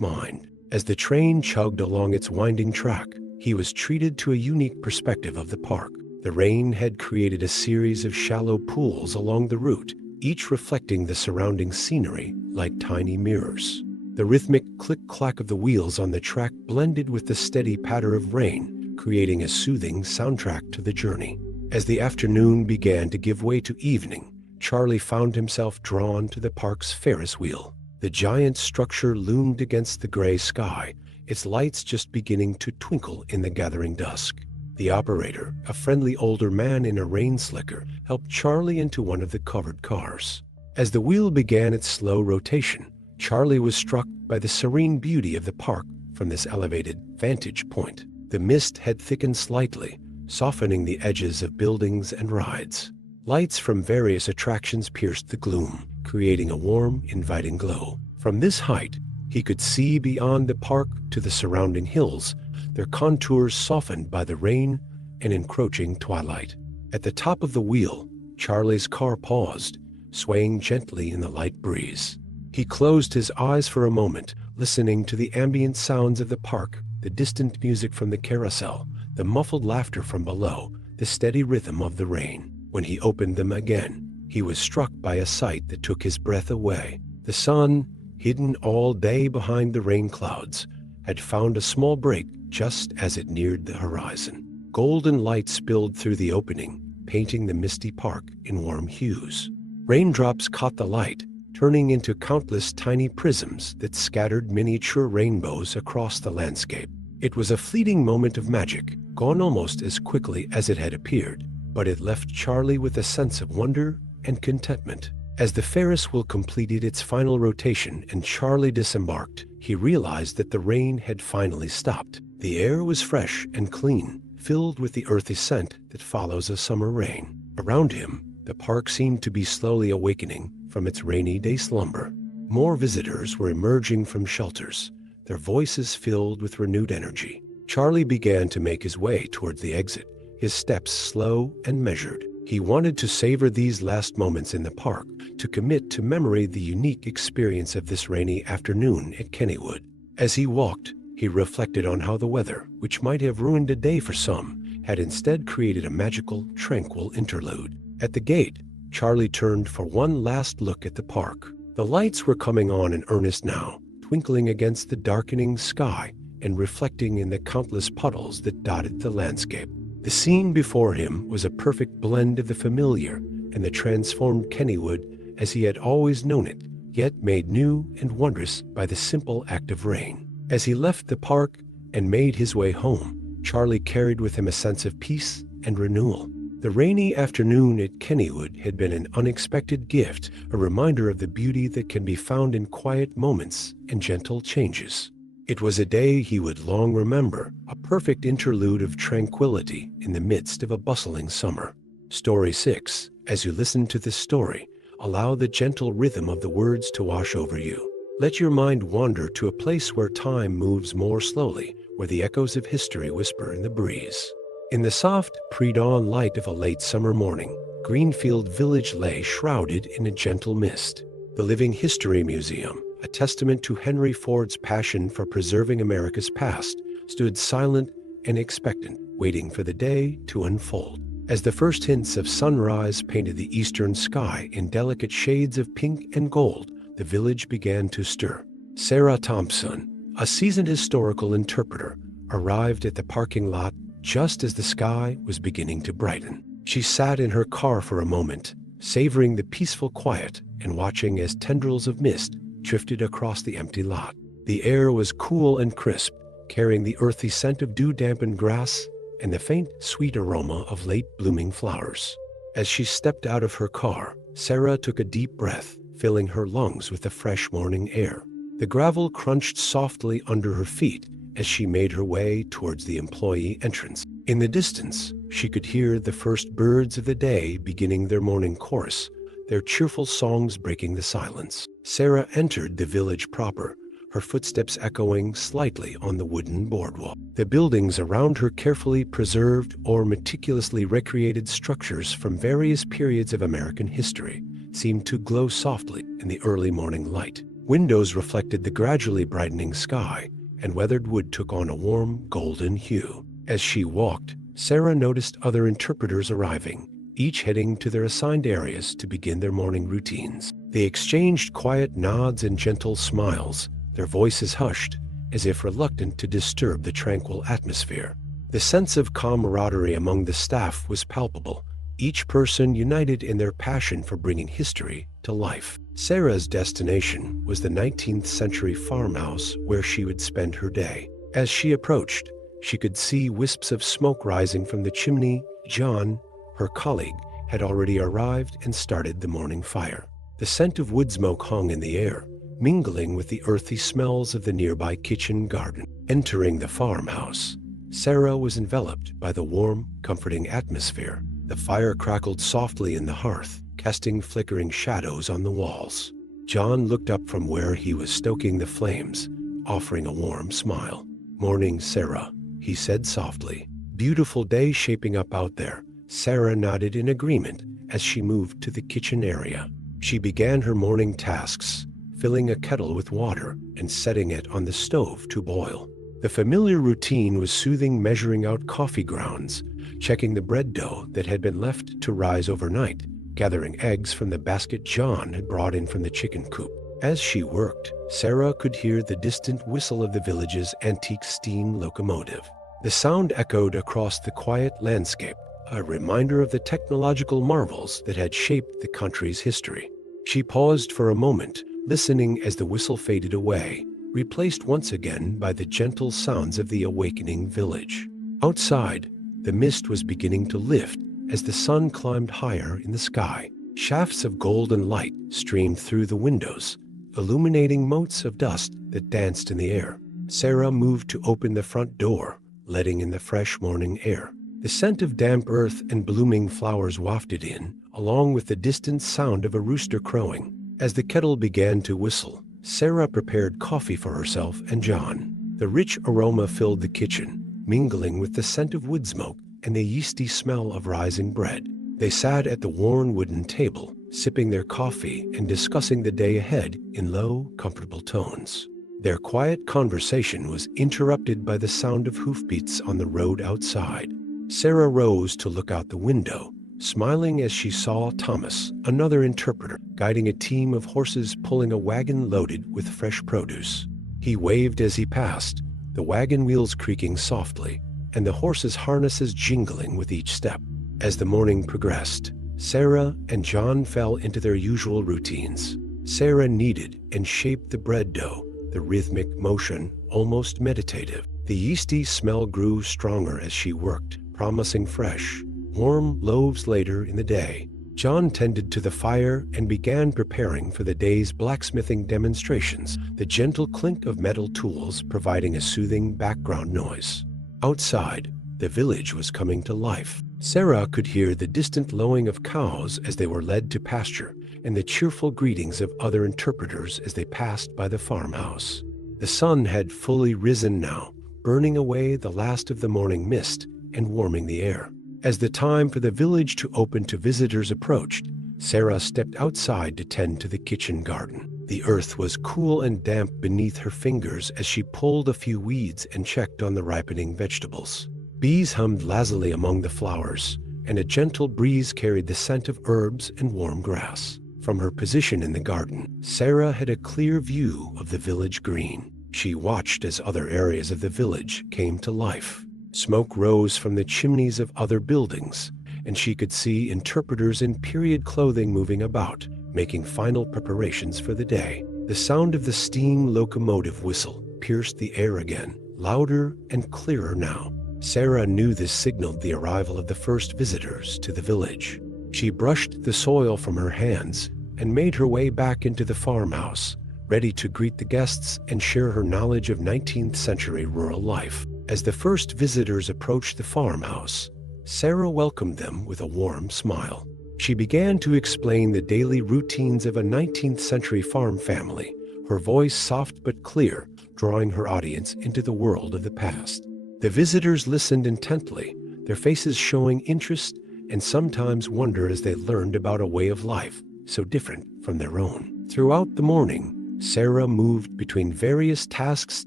mind. As the train chugged along its winding track, he was treated to a unique perspective of the park. The rain had created a series of shallow pools along the route, each reflecting the surrounding scenery like tiny mirrors. The rhythmic click-clack of the wheels on the track blended with the steady patter of rain, creating a soothing soundtrack to the journey. As the afternoon began to give way to evening, Charlie found himself drawn to the park's Ferris wheel. The giant structure loomed against the gray sky, its lights just beginning to twinkle in the gathering dusk. The operator, a friendly older man in a rain slicker, helped Charlie into one of the covered cars. As the wheel began its slow rotation, Charlie was struck by the serene beauty of the park from this elevated vantage point. The mist had thickened slightly, softening the edges of buildings and rides. Lights from various attractions pierced the gloom, creating a warm, inviting glow. From this height, he could see beyond the park to the surrounding hills, their contours softened by the rain and encroaching twilight. At the top of the wheel, Charlie's car paused, swaying gently in the light breeze. He closed his eyes for a moment, listening to the ambient sounds of the park, the distant music from the carousel, the muffled laughter from below, the steady rhythm of the rain. When he opened them again, he was struck by a sight that took his breath away. The sun, hidden all day behind the rain clouds, had found a small break just as it neared the horizon. Golden light spilled through the opening, painting the misty park in warm hues. Raindrops caught the light, turning into countless tiny prisms that scattered miniature rainbows across the landscape. It was a fleeting moment of magic, gone almost as quickly as it had appeared, but it left Charlie with a sense of wonder and contentment. As the Ferris wheel completed its final rotation and Charlie disembarked, he realized that the rain had finally stopped. The air was fresh and clean, filled with the earthy scent that follows a summer rain. Around him, the park seemed to be slowly awakening from its rainy day slumber. More visitors were emerging from shelters, their voices filled with renewed energy. Charlie began to make his way towards the exit, his steps slow and measured. He wanted to savor these last moments in the park, to commit to memory the unique experience of this rainy afternoon at Kennywood. As he walked, he reflected on how the weather, which might have ruined a day for some, had instead created a magical, tranquil interlude. At the gate, Charlie turned for one last look at the park. The lights were coming on in earnest now, twinkling against the darkening sky and reflecting in the countless puddles that dotted the landscape. The scene before him was a perfect blend of the familiar and the transformed Kennywood as he had always known it, yet made new and wondrous by the simple act of rain. As he left the park and made his way home, Charlie carried with him a sense of peace and renewal. The rainy afternoon at Kennywood had been an unexpected gift, a reminder of the beauty that can be found in quiet moments and gentle changes. It was a day he would long remember, a perfect interlude of tranquility in the midst of a bustling summer. Story 6. As you listen to this story, allow the gentle rhythm of the words to wash over you. Let your mind wander to a place where time moves more slowly, where the echoes of history whisper in the breeze. In the soft, pre-dawn light of a late summer morning, Greenfield Village lay shrouded in a gentle mist. The Living History Museum, a testament to Henry Ford's passion for preserving America's past, stood silent and expectant, waiting for the day to unfold. As the first hints of sunrise painted the eastern sky in delicate shades of pink and gold, the village began to stir. Sarah Thompson, a seasoned historical interpreter, arrived at the parking lot just as the sky was beginning to brighten. She sat in her car for a moment, savoring the peaceful quiet and watching as tendrils of mist drifted across the empty lot. The air was cool and crisp, carrying the earthy scent of dew-dampened grass and the faint, sweet aroma of late-blooming flowers. As she stepped out of her car, Sarah took a deep breath, filling her lungs with the fresh morning air. The gravel crunched softly under her feet as she made her way towards the employee entrance. In the distance, she could hear the first birds of the day beginning their morning chorus, their cheerful songs breaking the silence. Sarah entered the village proper, her footsteps echoing slightly on the wooden boardwalk. The buildings around her, carefully preserved or meticulously recreated structures from various periods of American history, seemed to glow softly in the early morning light. Windows reflected the gradually brightening sky, and weathered wood took on a warm, golden hue. As she walked, Sarah noticed other interpreters arriving, each heading to their assigned areas to begin their morning routines. They exchanged quiet nods and gentle smiles, their voices hushed, as if reluctant to disturb the tranquil atmosphere. The sense of camaraderie among the staff was palpable, each person united in their passion for bringing history to life. Sarah's destination was the 19th century farmhouse where she would spend her day. As she approached, she could see wisps of smoke rising from the chimney. John, her colleague, had already arrived and started the morning fire. The scent of wood smoke hung in the air, mingling with the earthy smells of the nearby kitchen garden. Entering the farmhouse, Sarah was enveloped by the warm, comforting atmosphere. The fire crackled softly in the hearth, casting flickering shadows on the walls. John looked up from where he was stoking the flames, offering a warm smile. "Morning, Sarah," he said softly. "Beautiful day shaping up out there." Sarah nodded in agreement as she moved to the kitchen area. She began her morning tasks, filling a kettle with water and setting it on the stove to boil. The familiar routine was soothing, measuring out coffee grounds, checking the bread dough that had been left to rise overnight, gathering eggs from the basket John had brought in from the chicken coop. As she worked, Sarah could hear the distant whistle of the village's antique steam locomotive. The sound echoed across the quiet landscape, a reminder of the technological marvels that had shaped the country's history. She paused for a moment, listening as the whistle faded away, replaced once again by the gentle sounds of the awakening village. Outside, the mist was beginning to lift as the sun climbed higher in the sky. Shafts of golden light streamed through the windows, illuminating motes of dust that danced in the air. Sarah moved to open the front door, letting in the fresh morning air. The scent of damp earth and blooming flowers wafted in, along with the distant sound of a rooster crowing. As the kettle began to whistle, Sarah prepared coffee for herself and John. The rich aroma filled the kitchen, mingling with the scent of wood smoke and the yeasty smell of rising bread. They sat at the worn wooden table, sipping their coffee and discussing the day ahead in low, comfortable tones. Their quiet conversation was interrupted by the sound of hoofbeats on the road outside. Sarah rose to look out the window, smiling as she saw Thomas, another interpreter, guiding a team of horses pulling a wagon loaded with fresh produce. He waved as he passed, the wagon wheels creaking softly, and the horses' harnesses jingling with each step. As the morning progressed, Sarah and John fell into their usual routines. Sarah kneaded and shaped the bread dough, the rhythmic motion almost meditative. The yeasty smell grew stronger as she worked, promising fresh, warm loaves later in the day. John tended to the fire and began preparing for the day's blacksmithing demonstrations, the gentle clink of metal tools providing a soothing background noise. Outside, the village was coming to life. Sarah could hear the distant lowing of cows as they were led to pasture, and the cheerful greetings of other interpreters as they passed by the farmhouse. The sun had fully risen now, burning away the last of the morning mist and warming the air. As the time for the village to open to visitors approached, Sarah stepped outside to tend to the kitchen garden. The earth was cool and damp beneath her fingers as she pulled a few weeds and checked on the ripening vegetables. Bees hummed lazily among the flowers, and a gentle breeze carried the scent of herbs and warm grass. From her position in the garden, Sarah had a clear view of the village green. She watched as other areas of the village came to life. Smoke rose from the chimneys of other buildings, and she could see interpreters in period clothing moving about, making final preparations for the day. The sound of the steam locomotive whistle pierced the air again, louder and clearer now. Sarah knew this signaled the arrival of the first visitors to the village. She brushed the soil from her hands and made her way back into the farmhouse, ready to greet the guests and share her knowledge of 19th century rural life. As the first visitors approached the farmhouse, Sarah welcomed them with a warm smile. She began to explain the daily routines of a 19th century farm family, her voice soft but clear, drawing her audience into the world of the past. The visitors listened intently, their faces showing interest and sometimes wonder as they learned about a way of life so different from their own. Throughout the morning, Sarah moved between various tasks,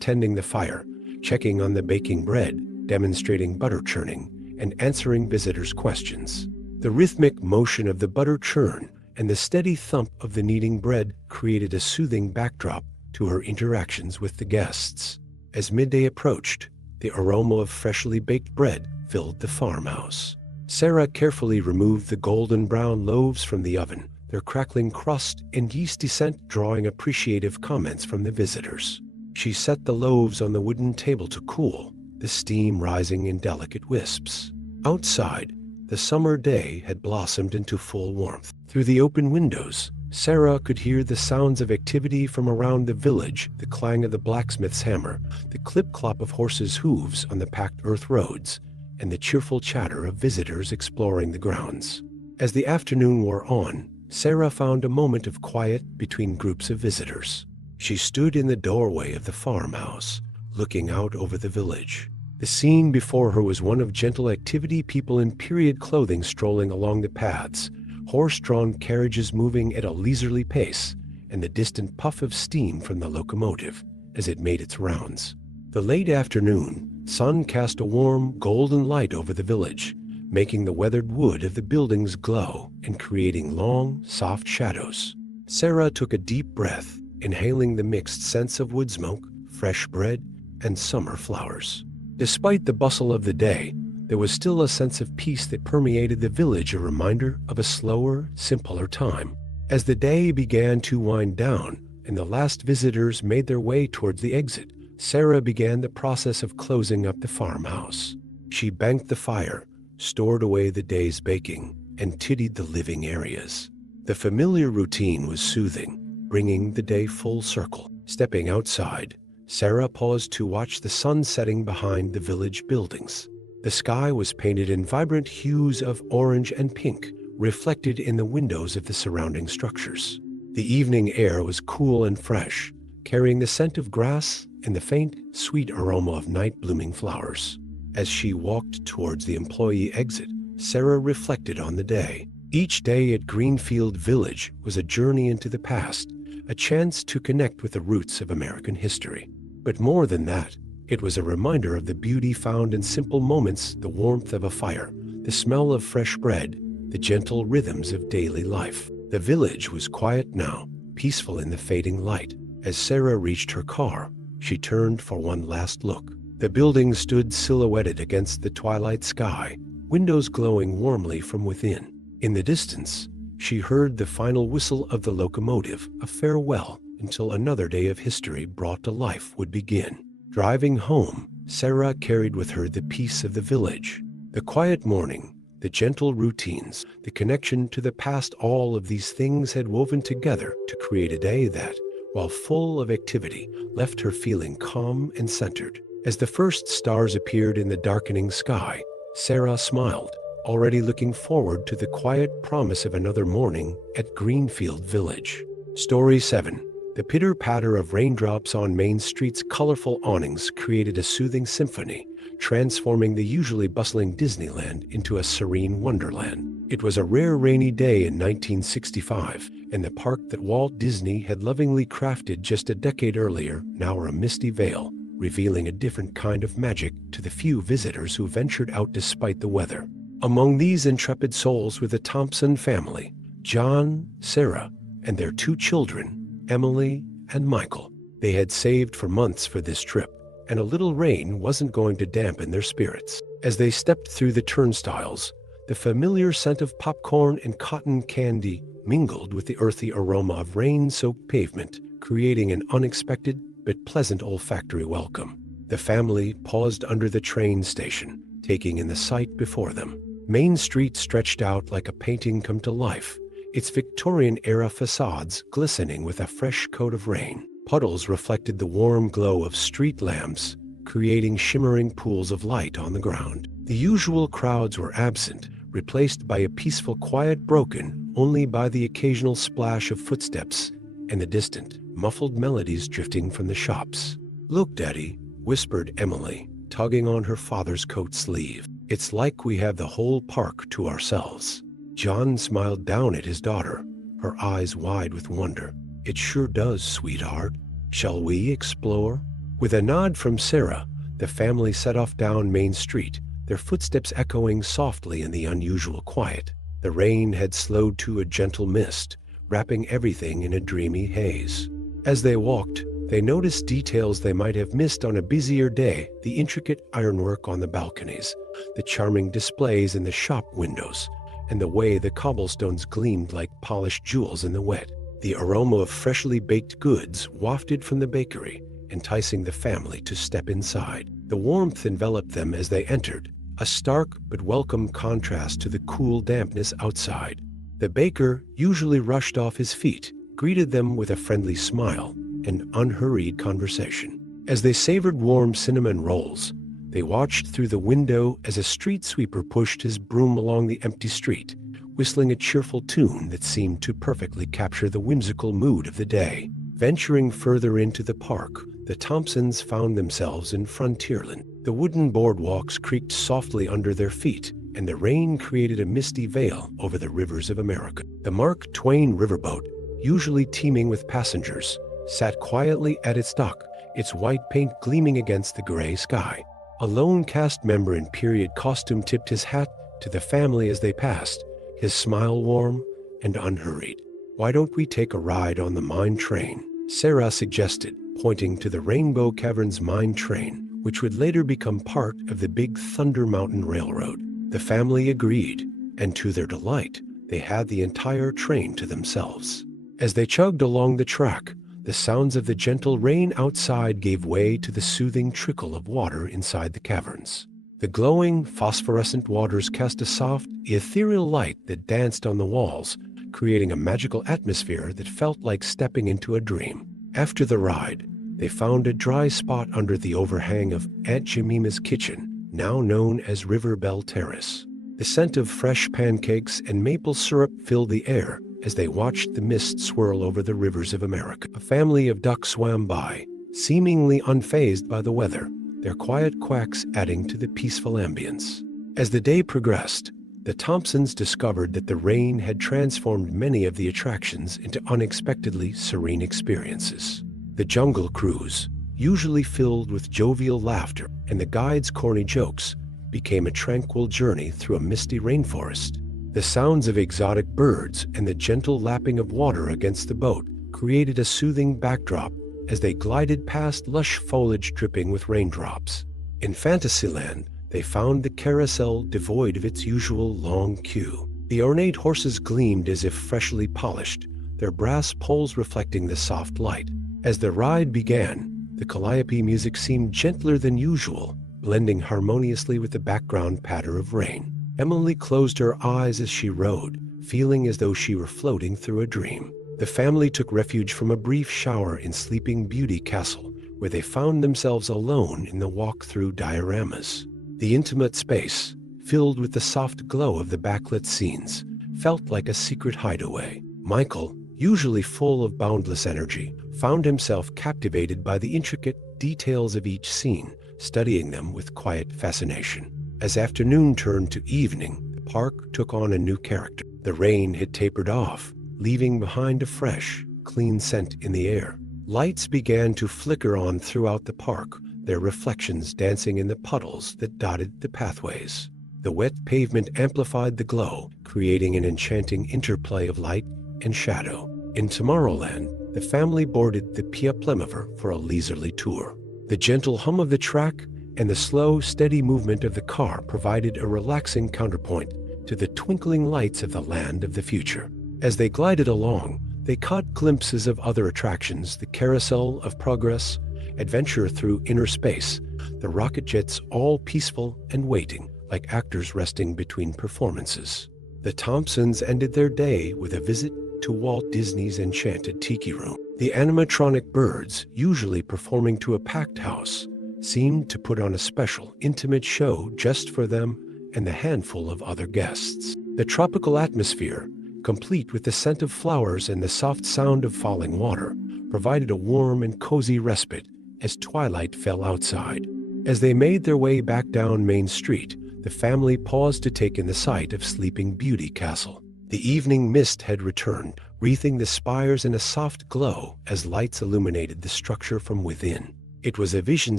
tending the fire, checking on the baking bread, demonstrating butter churning, and answering visitors' questions. The rhythmic motion of the butter churn and the steady thump of the kneading bread created a soothing backdrop to her interactions with the guests. As midday approached, the aroma of freshly baked bread filled the farmhouse. Sarah carefully removed the golden brown loaves from the oven, their crackling crust and yeasty scent drawing appreciative comments from the visitors. She set the loaves on the wooden table to cool, the steam rising in delicate wisps. Outside, the summer day had blossomed into full warmth. Through the open windows, Sarah could hear the sounds of activity from around the village, the clang of the blacksmith's hammer, the clip-clop of horses' hooves on the packed earth roads, and the cheerful chatter of visitors exploring the grounds. As the afternoon wore on, Sarah found a moment of quiet between groups of visitors. She stood in the doorway of the farmhouse, looking out over the village. The scene before her was one of gentle activity, people in period clothing strolling along the paths, horse-drawn carriages moving at a leisurely pace, and the distant puff of steam from the locomotive as it made its rounds. The late afternoon sun cast a warm, golden light over the village, making the weathered wood of the buildings glow and creating long, soft shadows. Sarah took a deep breath, inhaling the mixed scents of wood smoke, fresh bread, and summer flowers. Despite the bustle of the day, there was still a sense of peace that permeated the village, a reminder of a slower, simpler time. As the day began to wind down and the last visitors made their way towards the exit, Sarah began the process of closing up the farmhouse. She banked the fire, stored away the day's baking, and tidied the living areas. The familiar routine was soothing, bringing the day full circle. Stepping outside, Sarah paused to watch the sun setting behind the village buildings. The sky was painted in vibrant hues of orange and pink, reflected in the windows of the surrounding structures. The evening air was cool and fresh, carrying the scent of grass and the faint, sweet aroma of night-blooming flowers. As she walked towards the employee exit, Sarah reflected on the day. Each day at Greenfield Village was a journey into the past, a chance to connect with the roots of American history. But more than that, it was a reminder of the beauty found in simple moments, the warmth of a fire, the smell of fresh bread, the gentle rhythms of daily life. The village was quiet now, peaceful in the fading light. As Sarah reached her car, she turned for one last look. The building stood silhouetted against the twilight sky, windows glowing warmly from within. In the distance, she heard the final whistle of the locomotive, a farewell until another day of history brought to life would begin. Driving home, Sarah carried with her the peace of the village, the quiet morning, the gentle routines, the connection to the past. All of these things had woven together to create a day that, while full of activity, left her feeling calm and centered. As the first stars appeared in the darkening sky, Sarah smiled, already looking forward to the quiet promise of another morning at Greenfield Village. Story 7. The pitter-patter of raindrops on Main Street's colorful awnings created a soothing symphony, transforming the usually bustling Disneyland into a serene wonderland. It was a rare rainy day in 1965, and the park that Walt Disney had lovingly crafted just a decade earlier now wore a misty veil, revealing a different kind of magic to the few visitors who ventured out despite the weather. Among these intrepid souls were the Thompson family, John, Sarah, and their 2 children, Emily and Michael. They had saved for months for this trip, and a little rain wasn't going to dampen their spirits. As they stepped through the turnstiles, the familiar scent of popcorn and cotton candy mingled with the earthy aroma of rain-soaked pavement, creating an unexpected but pleasant olfactory welcome. The family paused under the train station, taking in the sight before them. Main Street stretched out like a painting come to life, its Victorian-era facades glistening with a fresh coat of rain. Puddles reflected the warm glow of street lamps, creating shimmering pools of light on the ground. The usual crowds were absent, replaced by a peaceful quiet broken only by the occasional splash of footsteps and the distant, muffled melodies drifting from the shops. "Look, Daddy," whispered Emily, tugging on her father's coat sleeve. "It's like we have the whole park to ourselves." John smiled down at his daughter, her eyes wide with wonder. "It sure does, sweetheart. Shall we explore?" With a nod from Sarah, the family set off down Main Street, their footsteps echoing softly in the unusual quiet. The rain had slowed to a gentle mist, wrapping everything in a dreamy haze. As they walked, they noticed details they might have missed on a busier day: the intricate ironwork on the balconies, the charming displays in the shop windows, and the way the cobblestones gleamed like polished jewels in the wet. The aroma of freshly baked goods wafted from the bakery, enticing the family to step inside. The warmth enveloped them as they entered, a stark but welcome contrast to the cool dampness outside. The baker usually rushed off his feet, greeted them with a friendly smile and unhurried conversation. As they savored warm cinnamon rolls, they watched through the window as a street sweeper pushed his broom along the empty street, whistling a cheerful tune that seemed to perfectly capture the whimsical mood of the day. Venturing further into the park, the Thompsons found themselves in Frontierland. The wooden boardwalks creaked softly under their feet, and the rain created a misty veil over the rivers of America. The Mark Twain riverboat, usually teeming with passengers, sat quietly at its dock, its white paint gleaming against the gray sky. A lone cast member in period costume tipped his hat to the family as they passed, his smile warm and unhurried. "Why don't we take a ride on the mine train?" Sarah suggested, pointing to the Rainbow Caverns mine train, which would later become part of the Big Thunder Mountain Railroad. The family agreed, and to their delight, they had the entire train to themselves. As they chugged along the track, the sounds of the gentle rain outside gave way to the soothing trickle of water inside the caverns. The glowing, phosphorescent waters cast a soft, ethereal light that danced on the walls, creating a magical atmosphere that felt like stepping into a dream. After the ride, they found a dry spot under the overhang of Aunt Jemima's kitchen, now known as River Bell Terrace. The scent of fresh pancakes and maple syrup filled the air as they watched the mist swirl over the rivers of America. A family of ducks swam by, seemingly unfazed by the weather, their quiet quacks adding to the peaceful ambience. As the day progressed, the Thompsons discovered that the rain had transformed many of the attractions into unexpectedly serene experiences. The Jungle Cruise, usually filled with jovial laughter and the guide's corny jokes, became a tranquil journey through a misty rainforest. The sounds of exotic birds and the gentle lapping of water against the boat created a soothing backdrop as they glided past lush foliage dripping with raindrops. In Fantasyland, they found the carousel devoid of its usual long queue. The ornate horses gleamed as if freshly polished, their brass poles reflecting the soft light. As the ride began, the calliope music seemed gentler than usual, blending harmoniously with the background patter of rain. Emily closed her eyes as she rode, feeling as though she were floating through a dream. The family took refuge from a brief shower in Sleeping Beauty Castle, where they found themselves alone in the walk-through dioramas. The intimate space, filled with the soft glow of the backlit scenes, felt like a secret hideaway. Michael, usually full of boundless energy, found himself captivated by the intricate details of each scene, studying them with quiet fascination. As afternoon turned to evening, the park took on a new character. The rain had tapered off, leaving behind a fresh, clean scent in the air. Lights began to flicker on throughout the park, their reflections dancing in the puddles that dotted the pathways. The wet pavement amplified the glow, creating an enchanting interplay of light and shadow. In Tomorrowland, the family boarded the Pia Plemiver for a leisurely tour. The gentle hum of the track and the slow, steady movement of the car provided a relaxing counterpoint to the twinkling lights of the land of the future. As they glided along, they caught glimpses of other attractions: the Carousel of Progress, adventure through inner space, the rocket jets, all peaceful and waiting, like actors resting between performances. The Thompsons ended their day with a visit to Walt Disney's Enchanted Tiki Room. The animatronic birds, usually performing to a packed house, seemed to put on a special, intimate show just for them and the handful of other guests. The tropical atmosphere, complete with the scent of flowers and the soft sound of falling water, provided a warm and cozy respite as twilight fell outside. As they made their way back down Main Street, the family paused to take in the sight of Sleeping Beauty Castle. The evening mist had returned, wreathing the spires in a soft glow as lights illuminated the structure from within. It was a vision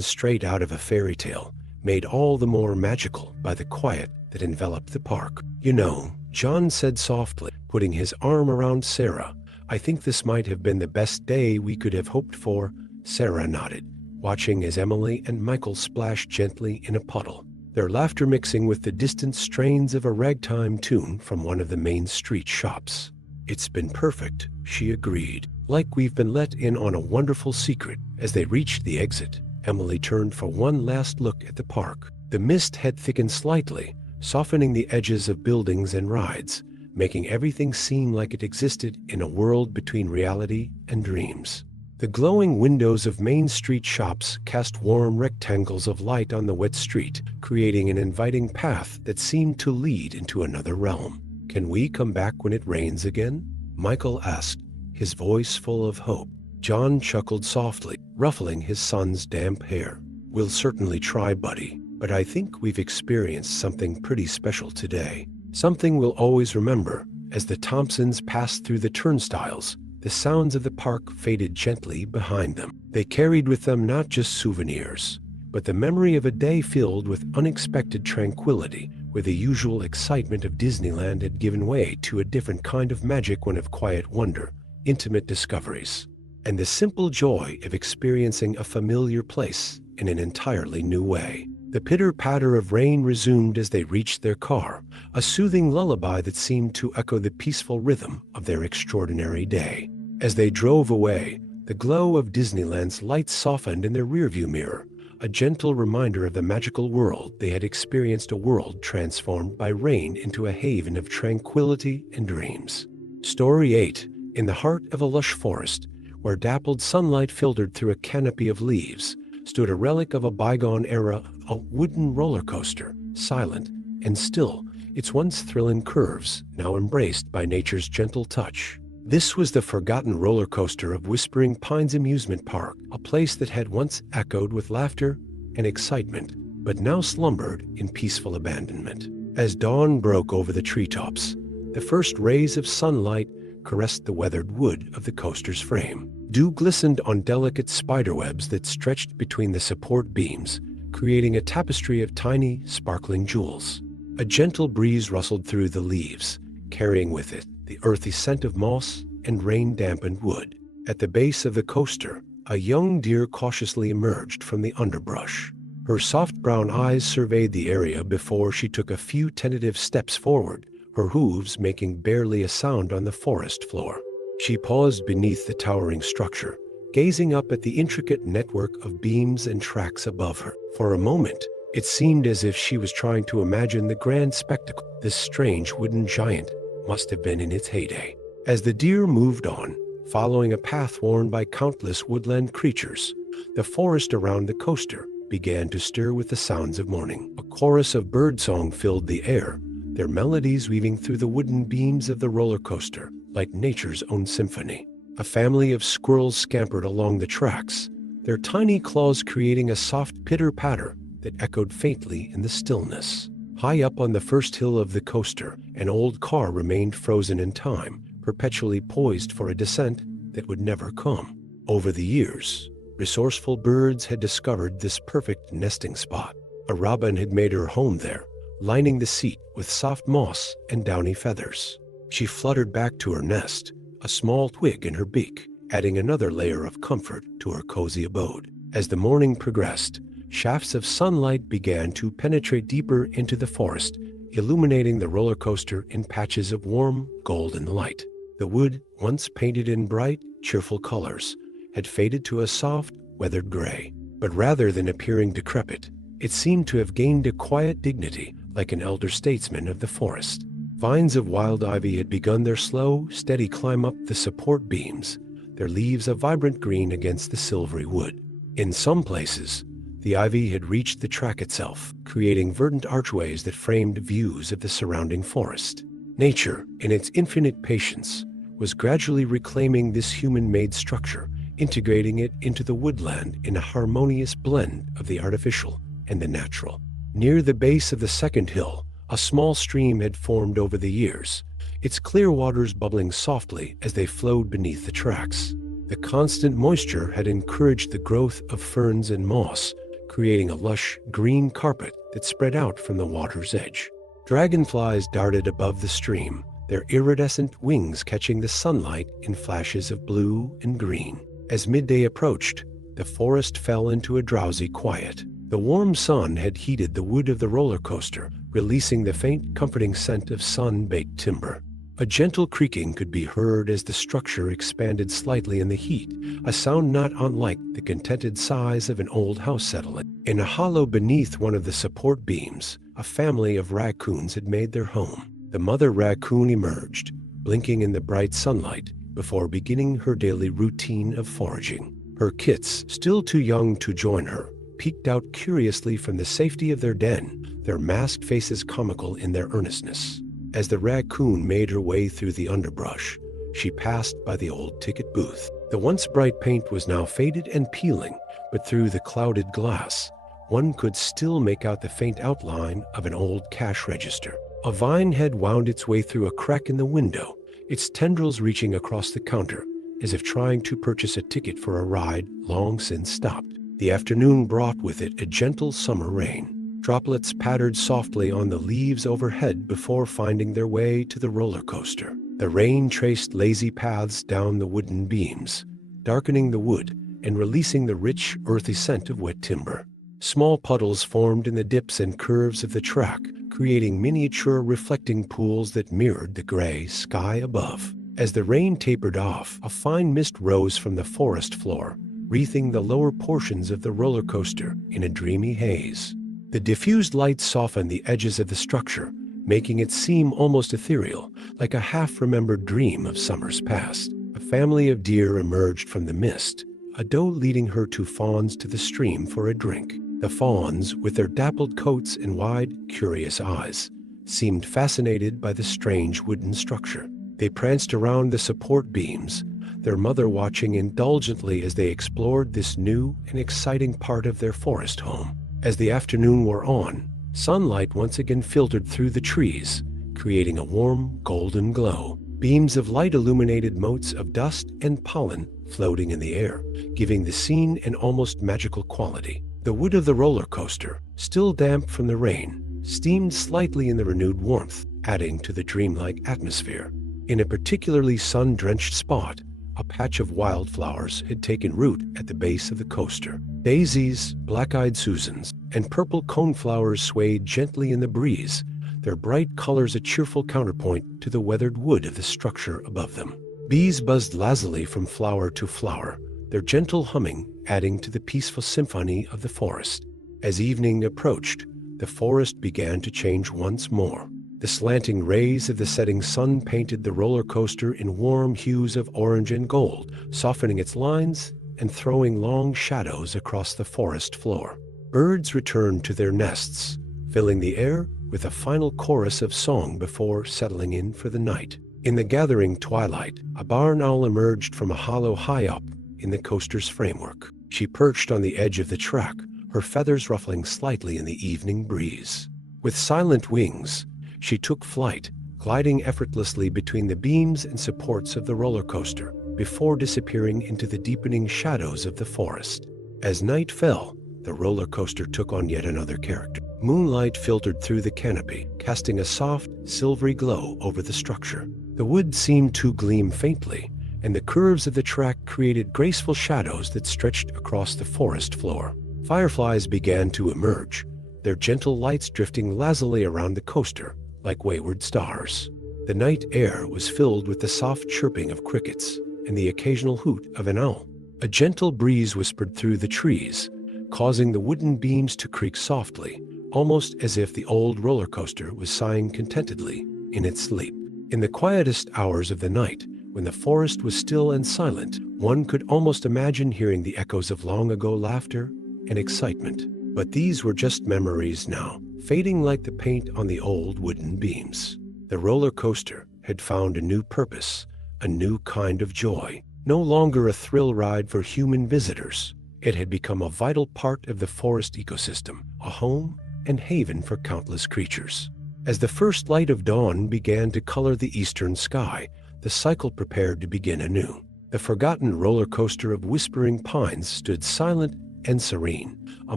straight out of a fairy tale, made all the more magical by the quiet that enveloped the park. "You know," John said softly, putting his arm around Sarah, "I think this might have been the best day we could have hoped for." Sarah nodded, watching as Emily and Michael splashed gently in a puddle, their laughter mixing with the distant strains of a ragtime tune from one of the Main Street shops. "It's been perfect," she agreed, "like we've been let in on a wonderful secret." As they reached the exit, Emily turned for one last look at the park. The mist had thickened slightly, softening the edges of buildings and rides, making everything seem like it existed in a world between reality and dreams. The glowing windows of Main Street shops cast warm rectangles of light on the wet street, creating an inviting path that seemed to lead into another realm. "Can we come back when it rains again?" Michael asked, his voice full of hope. John chuckled softly, ruffling his son's damp hair. "We'll certainly try, buddy, but I think we've experienced something pretty special today. Something we'll always remember." As the Thompsons passed through the turnstiles, the sounds of the park faded gently behind them. They carried with them not just souvenirs, but the memory of a day filled with unexpected tranquility, where the usual excitement of Disneyland had given way to a different kind of magic, one of quiet wonder, intimate discoveries, and the simple joy of experiencing a familiar place in an entirely new way. The pitter-patter of rain resumed as they reached their car, a soothing lullaby that seemed to echo the peaceful rhythm of their extraordinary day. As they drove away, the glow of Disneyland's lights softened in their rearview mirror, a gentle reminder of the magical world they had experienced, a world transformed by rain into a haven of tranquility and dreams. Story 8. In the heart of a lush forest, where dappled sunlight filtered through a canopy of leaves, stood a relic of a bygone era, a wooden roller coaster, silent and still, its once thrilling curves now embraced by nature's gentle touch. This was the forgotten roller coaster of Whispering Pines Amusement Park, a place that had once echoed with laughter and excitement, but now slumbered in peaceful abandonment. As dawn broke over the treetops, the first rays of sunlight caressed the weathered wood of the coaster's frame. Dew glistened on delicate spiderwebs that stretched between the support beams, creating a tapestry of tiny, sparkling jewels. A gentle breeze rustled through the leaves, carrying with it the earthy scent of moss and rain-dampened wood. At the base of the coaster, a young deer cautiously emerged from the underbrush. Her soft brown eyes surveyed the area before she took a few tentative steps forward, her hooves making barely a sound on the forest floor. She paused beneath the towering structure, gazing up at the intricate network of beams and tracks above her. For a moment, it seemed as if she was trying to imagine the grand spectacle this strange wooden giant must have been in its heyday. As the deer moved on, following a path worn by countless woodland creatures, the forest around the coaster began to stir with the sounds of morning. A chorus of birdsong filled the air, their melodies weaving through the wooden beams of the roller coaster like nature's own symphony. A family of squirrels scampered along the tracks, their tiny claws creating a soft pitter-patter that echoed faintly in the stillness. High up on the first hill of the coaster, an old car remained frozen in time, perpetually poised for a descent that would never come. Over the years, resourceful birds had discovered this perfect nesting spot. A robin had made her home there, lining the seat with soft moss and downy feathers. She fluttered back to her nest, a small twig in her beak, adding another layer of comfort to her cozy abode. As the morning progressed, shafts of sunlight began to penetrate deeper into the forest, illuminating the roller coaster in patches of warm, golden light. The wood, once painted in bright, cheerful colors, had faded to a soft, weathered gray. But rather than appearing decrepit, it seemed to have gained a quiet dignity, like an elder statesman of the forest. Vines of wild ivy had begun their slow, steady climb up the support beams, their leaves a vibrant green against the silvery wood. In some places, the ivy had reached the track itself, creating verdant archways that framed views of the surrounding forest. Nature, in its infinite patience, was gradually reclaiming this human-made structure, integrating it into the woodland in a harmonious blend of the artificial and the natural. Near the base of the second hill, a small stream had formed over the years, its clear waters bubbling softly as they flowed beneath the tracks. The constant moisture had encouraged the growth of ferns and moss, creating a lush green carpet that spread out from the water's edge. Dragonflies darted above the stream, their iridescent wings catching the sunlight in flashes of blue and green. As midday approached, the forest fell into a drowsy quiet. The warm sun had heated the wood of the roller coaster, releasing the faint, comforting scent of sun-baked timber. A gentle creaking could be heard as the structure expanded slightly in the heat, a sound not unlike the contented sighs of an old house settling. In a hollow beneath one of the support beams, a family of raccoons had made their home. The mother raccoon emerged, blinking in the bright sunlight, before beginning her daily routine of foraging. Her kits, still too young to join her, peeked out curiously from the safety of their den, their masked faces comical in their earnestness. As the raccoon made her way through the underbrush, she passed by the old ticket booth. The once bright paint was now faded and peeling, but through the clouded glass, one could still make out the faint outline of an old cash register. A vine had wound its way through a crack in the window, its tendrils reaching across the counter, as if trying to purchase a ticket for a ride long since stopped. The afternoon brought with it a gentle summer rain. Droplets pattered softly on the leaves overhead before finding their way to the roller coaster. The rain traced lazy paths down the wooden beams, darkening the wood and releasing the rich, earthy scent of wet timber. Small puddles formed in the dips and curves of the track, creating miniature reflecting pools that mirrored the gray sky above. As the rain tapered off, a fine mist rose from the forest floor, wreathing the lower portions of the roller coaster in a dreamy haze. The diffused light softened the edges of the structure, making it seem almost ethereal, like a half-remembered dream of summers past. A family of deer emerged from the mist, a doe leading her two fawns to the stream for a drink. The fawns, with their dappled coats and wide, curious eyes, seemed fascinated by the strange wooden structure. They pranced around the support beams, their mother watching indulgently as they explored this new and exciting part of their forest home. As the afternoon wore on, sunlight once again filtered through the trees, creating a warm, golden glow. Beams of light illuminated motes of dust and pollen floating in the air, giving the scene an almost magical quality. The wood of the roller coaster, still damp from the rain, steamed slightly in the renewed warmth, adding to the dreamlike atmosphere. In a particularly sun-drenched spot, a patch of wildflowers had taken root at the base of the coaster. Daisies, black-eyed Susans, and purple coneflowers swayed gently in the breeze, their bright colors a cheerful counterpoint to the weathered wood of the structure above them. Bees buzzed lazily from flower to flower, their gentle humming adding to the peaceful symphony of the forest. As evening approached, the forest began to change once more. The slanting rays of the setting sun painted the roller coaster in warm hues of orange and gold, softening its lines and throwing long shadows across the forest floor. Birds returned to their nests, filling the air with a final chorus of song before settling in for the night. In the gathering twilight, a barn owl emerged from a hollow high up in the coaster's framework. She perched on the edge of the track, her feathers ruffling slightly in the evening breeze. With silent wings, she took flight, gliding effortlessly between the beams and supports of the roller coaster, before disappearing into the deepening shadows of the forest. As night fell, the roller coaster took on yet another character. Moonlight filtered through the canopy, casting a soft, silvery glow over the structure. The wood seemed to gleam faintly, and the curves of the track created graceful shadows that stretched across the forest floor. Fireflies began to emerge, their gentle lights drifting lazily around the coaster, like wayward stars. The night air was filled with the soft chirping of crickets and the occasional hoot of an owl. A gentle breeze whispered through the trees, causing the wooden beams to creak softly, almost as if the old roller coaster was sighing contentedly in its sleep. In the quietest hours of the night, when the forest was still and silent, one could almost imagine hearing the echoes of long-ago laughter and excitement. But these were just memories now, fading like the paint on the old wooden beams. The The roller coaster had found a new purpose, a new kind of joy. No longer a thrill ride for human visitors, it had become a vital part of the forest ecosystem, a home and haven for countless creatures. As the first light of dawn began to color the eastern sky, the cycle prepared to begin anew. The forgotten roller coaster of whispering pines stood silent and serene, a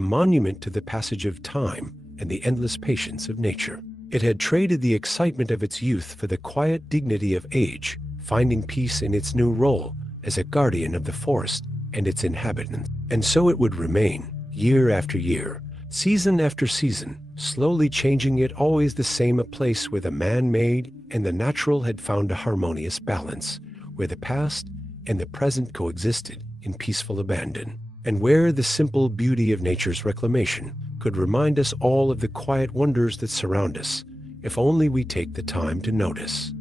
monument to the passage of time and the endless patience of nature. It had traded the excitement of its youth for the quiet dignity of age, finding peace in its new role as a guardian of the forest and its inhabitants. And so it would remain, year after year, season after season, slowly changing it, always the same, a place where the man-made and the natural had found a harmonious balance, where the past and the present coexisted in peaceful abandon, and where the simple beauty of nature's reclamation could remind us all of the quiet wonders that surround us, if only we take the time to notice.